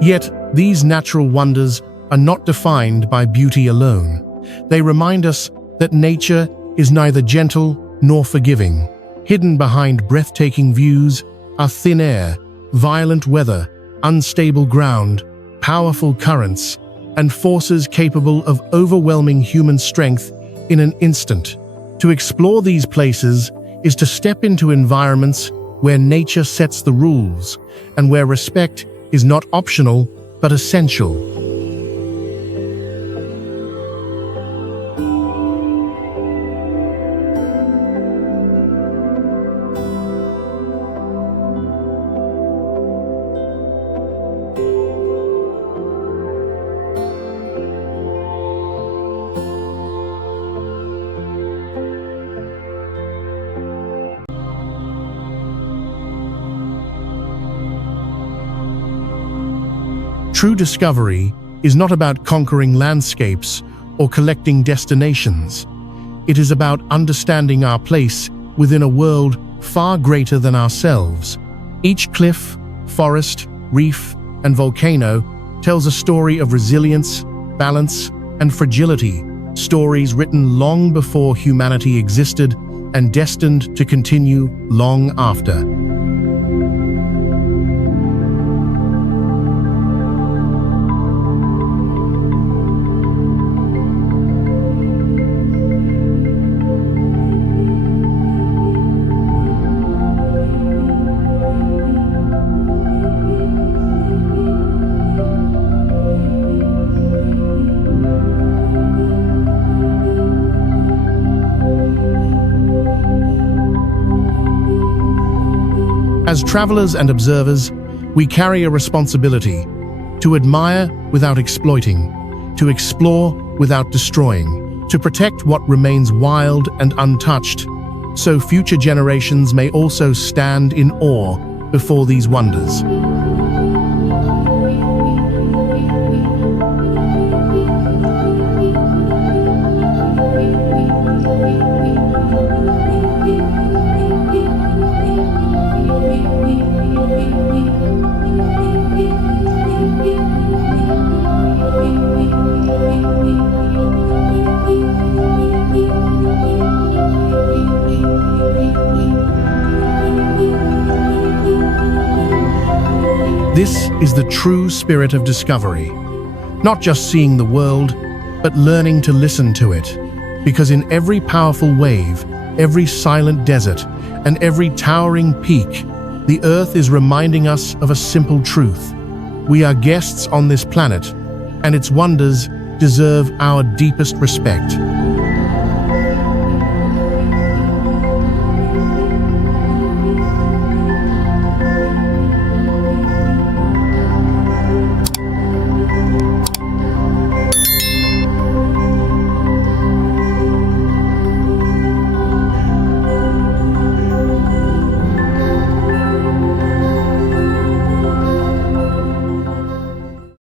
Yet, these natural wonders are not defined by beauty alone. They remind us that nature is neither gentle nor forgiving. Hidden behind breathtaking views are thin air, violent weather, unstable ground, powerful currents, and forces capable of overwhelming human strength in an instant. To explore these places is to step into environments where nature sets the rules and where respect is not optional but essential. True discovery is not about conquering landscapes or collecting destinations. It is about understanding our place within a world far greater than ourselves. Each cliff, forest, reef, and volcano tells a story of resilience, balance, and fragility, stories written long before humanity existed and destined to continue long after. As travelers and observers, we carry a responsibility to admire without exploiting, to explore without destroying, to protect what remains wild and untouched, so future generations may also stand in awe before these wonders. This is the true spirit of discovery, not just seeing the world, but learning to listen to it. Because in every powerful wave, every silent desert, and every towering peak, the Earth is reminding us of a simple truth. We are guests on this planet, and its wonders deserve our deepest respect.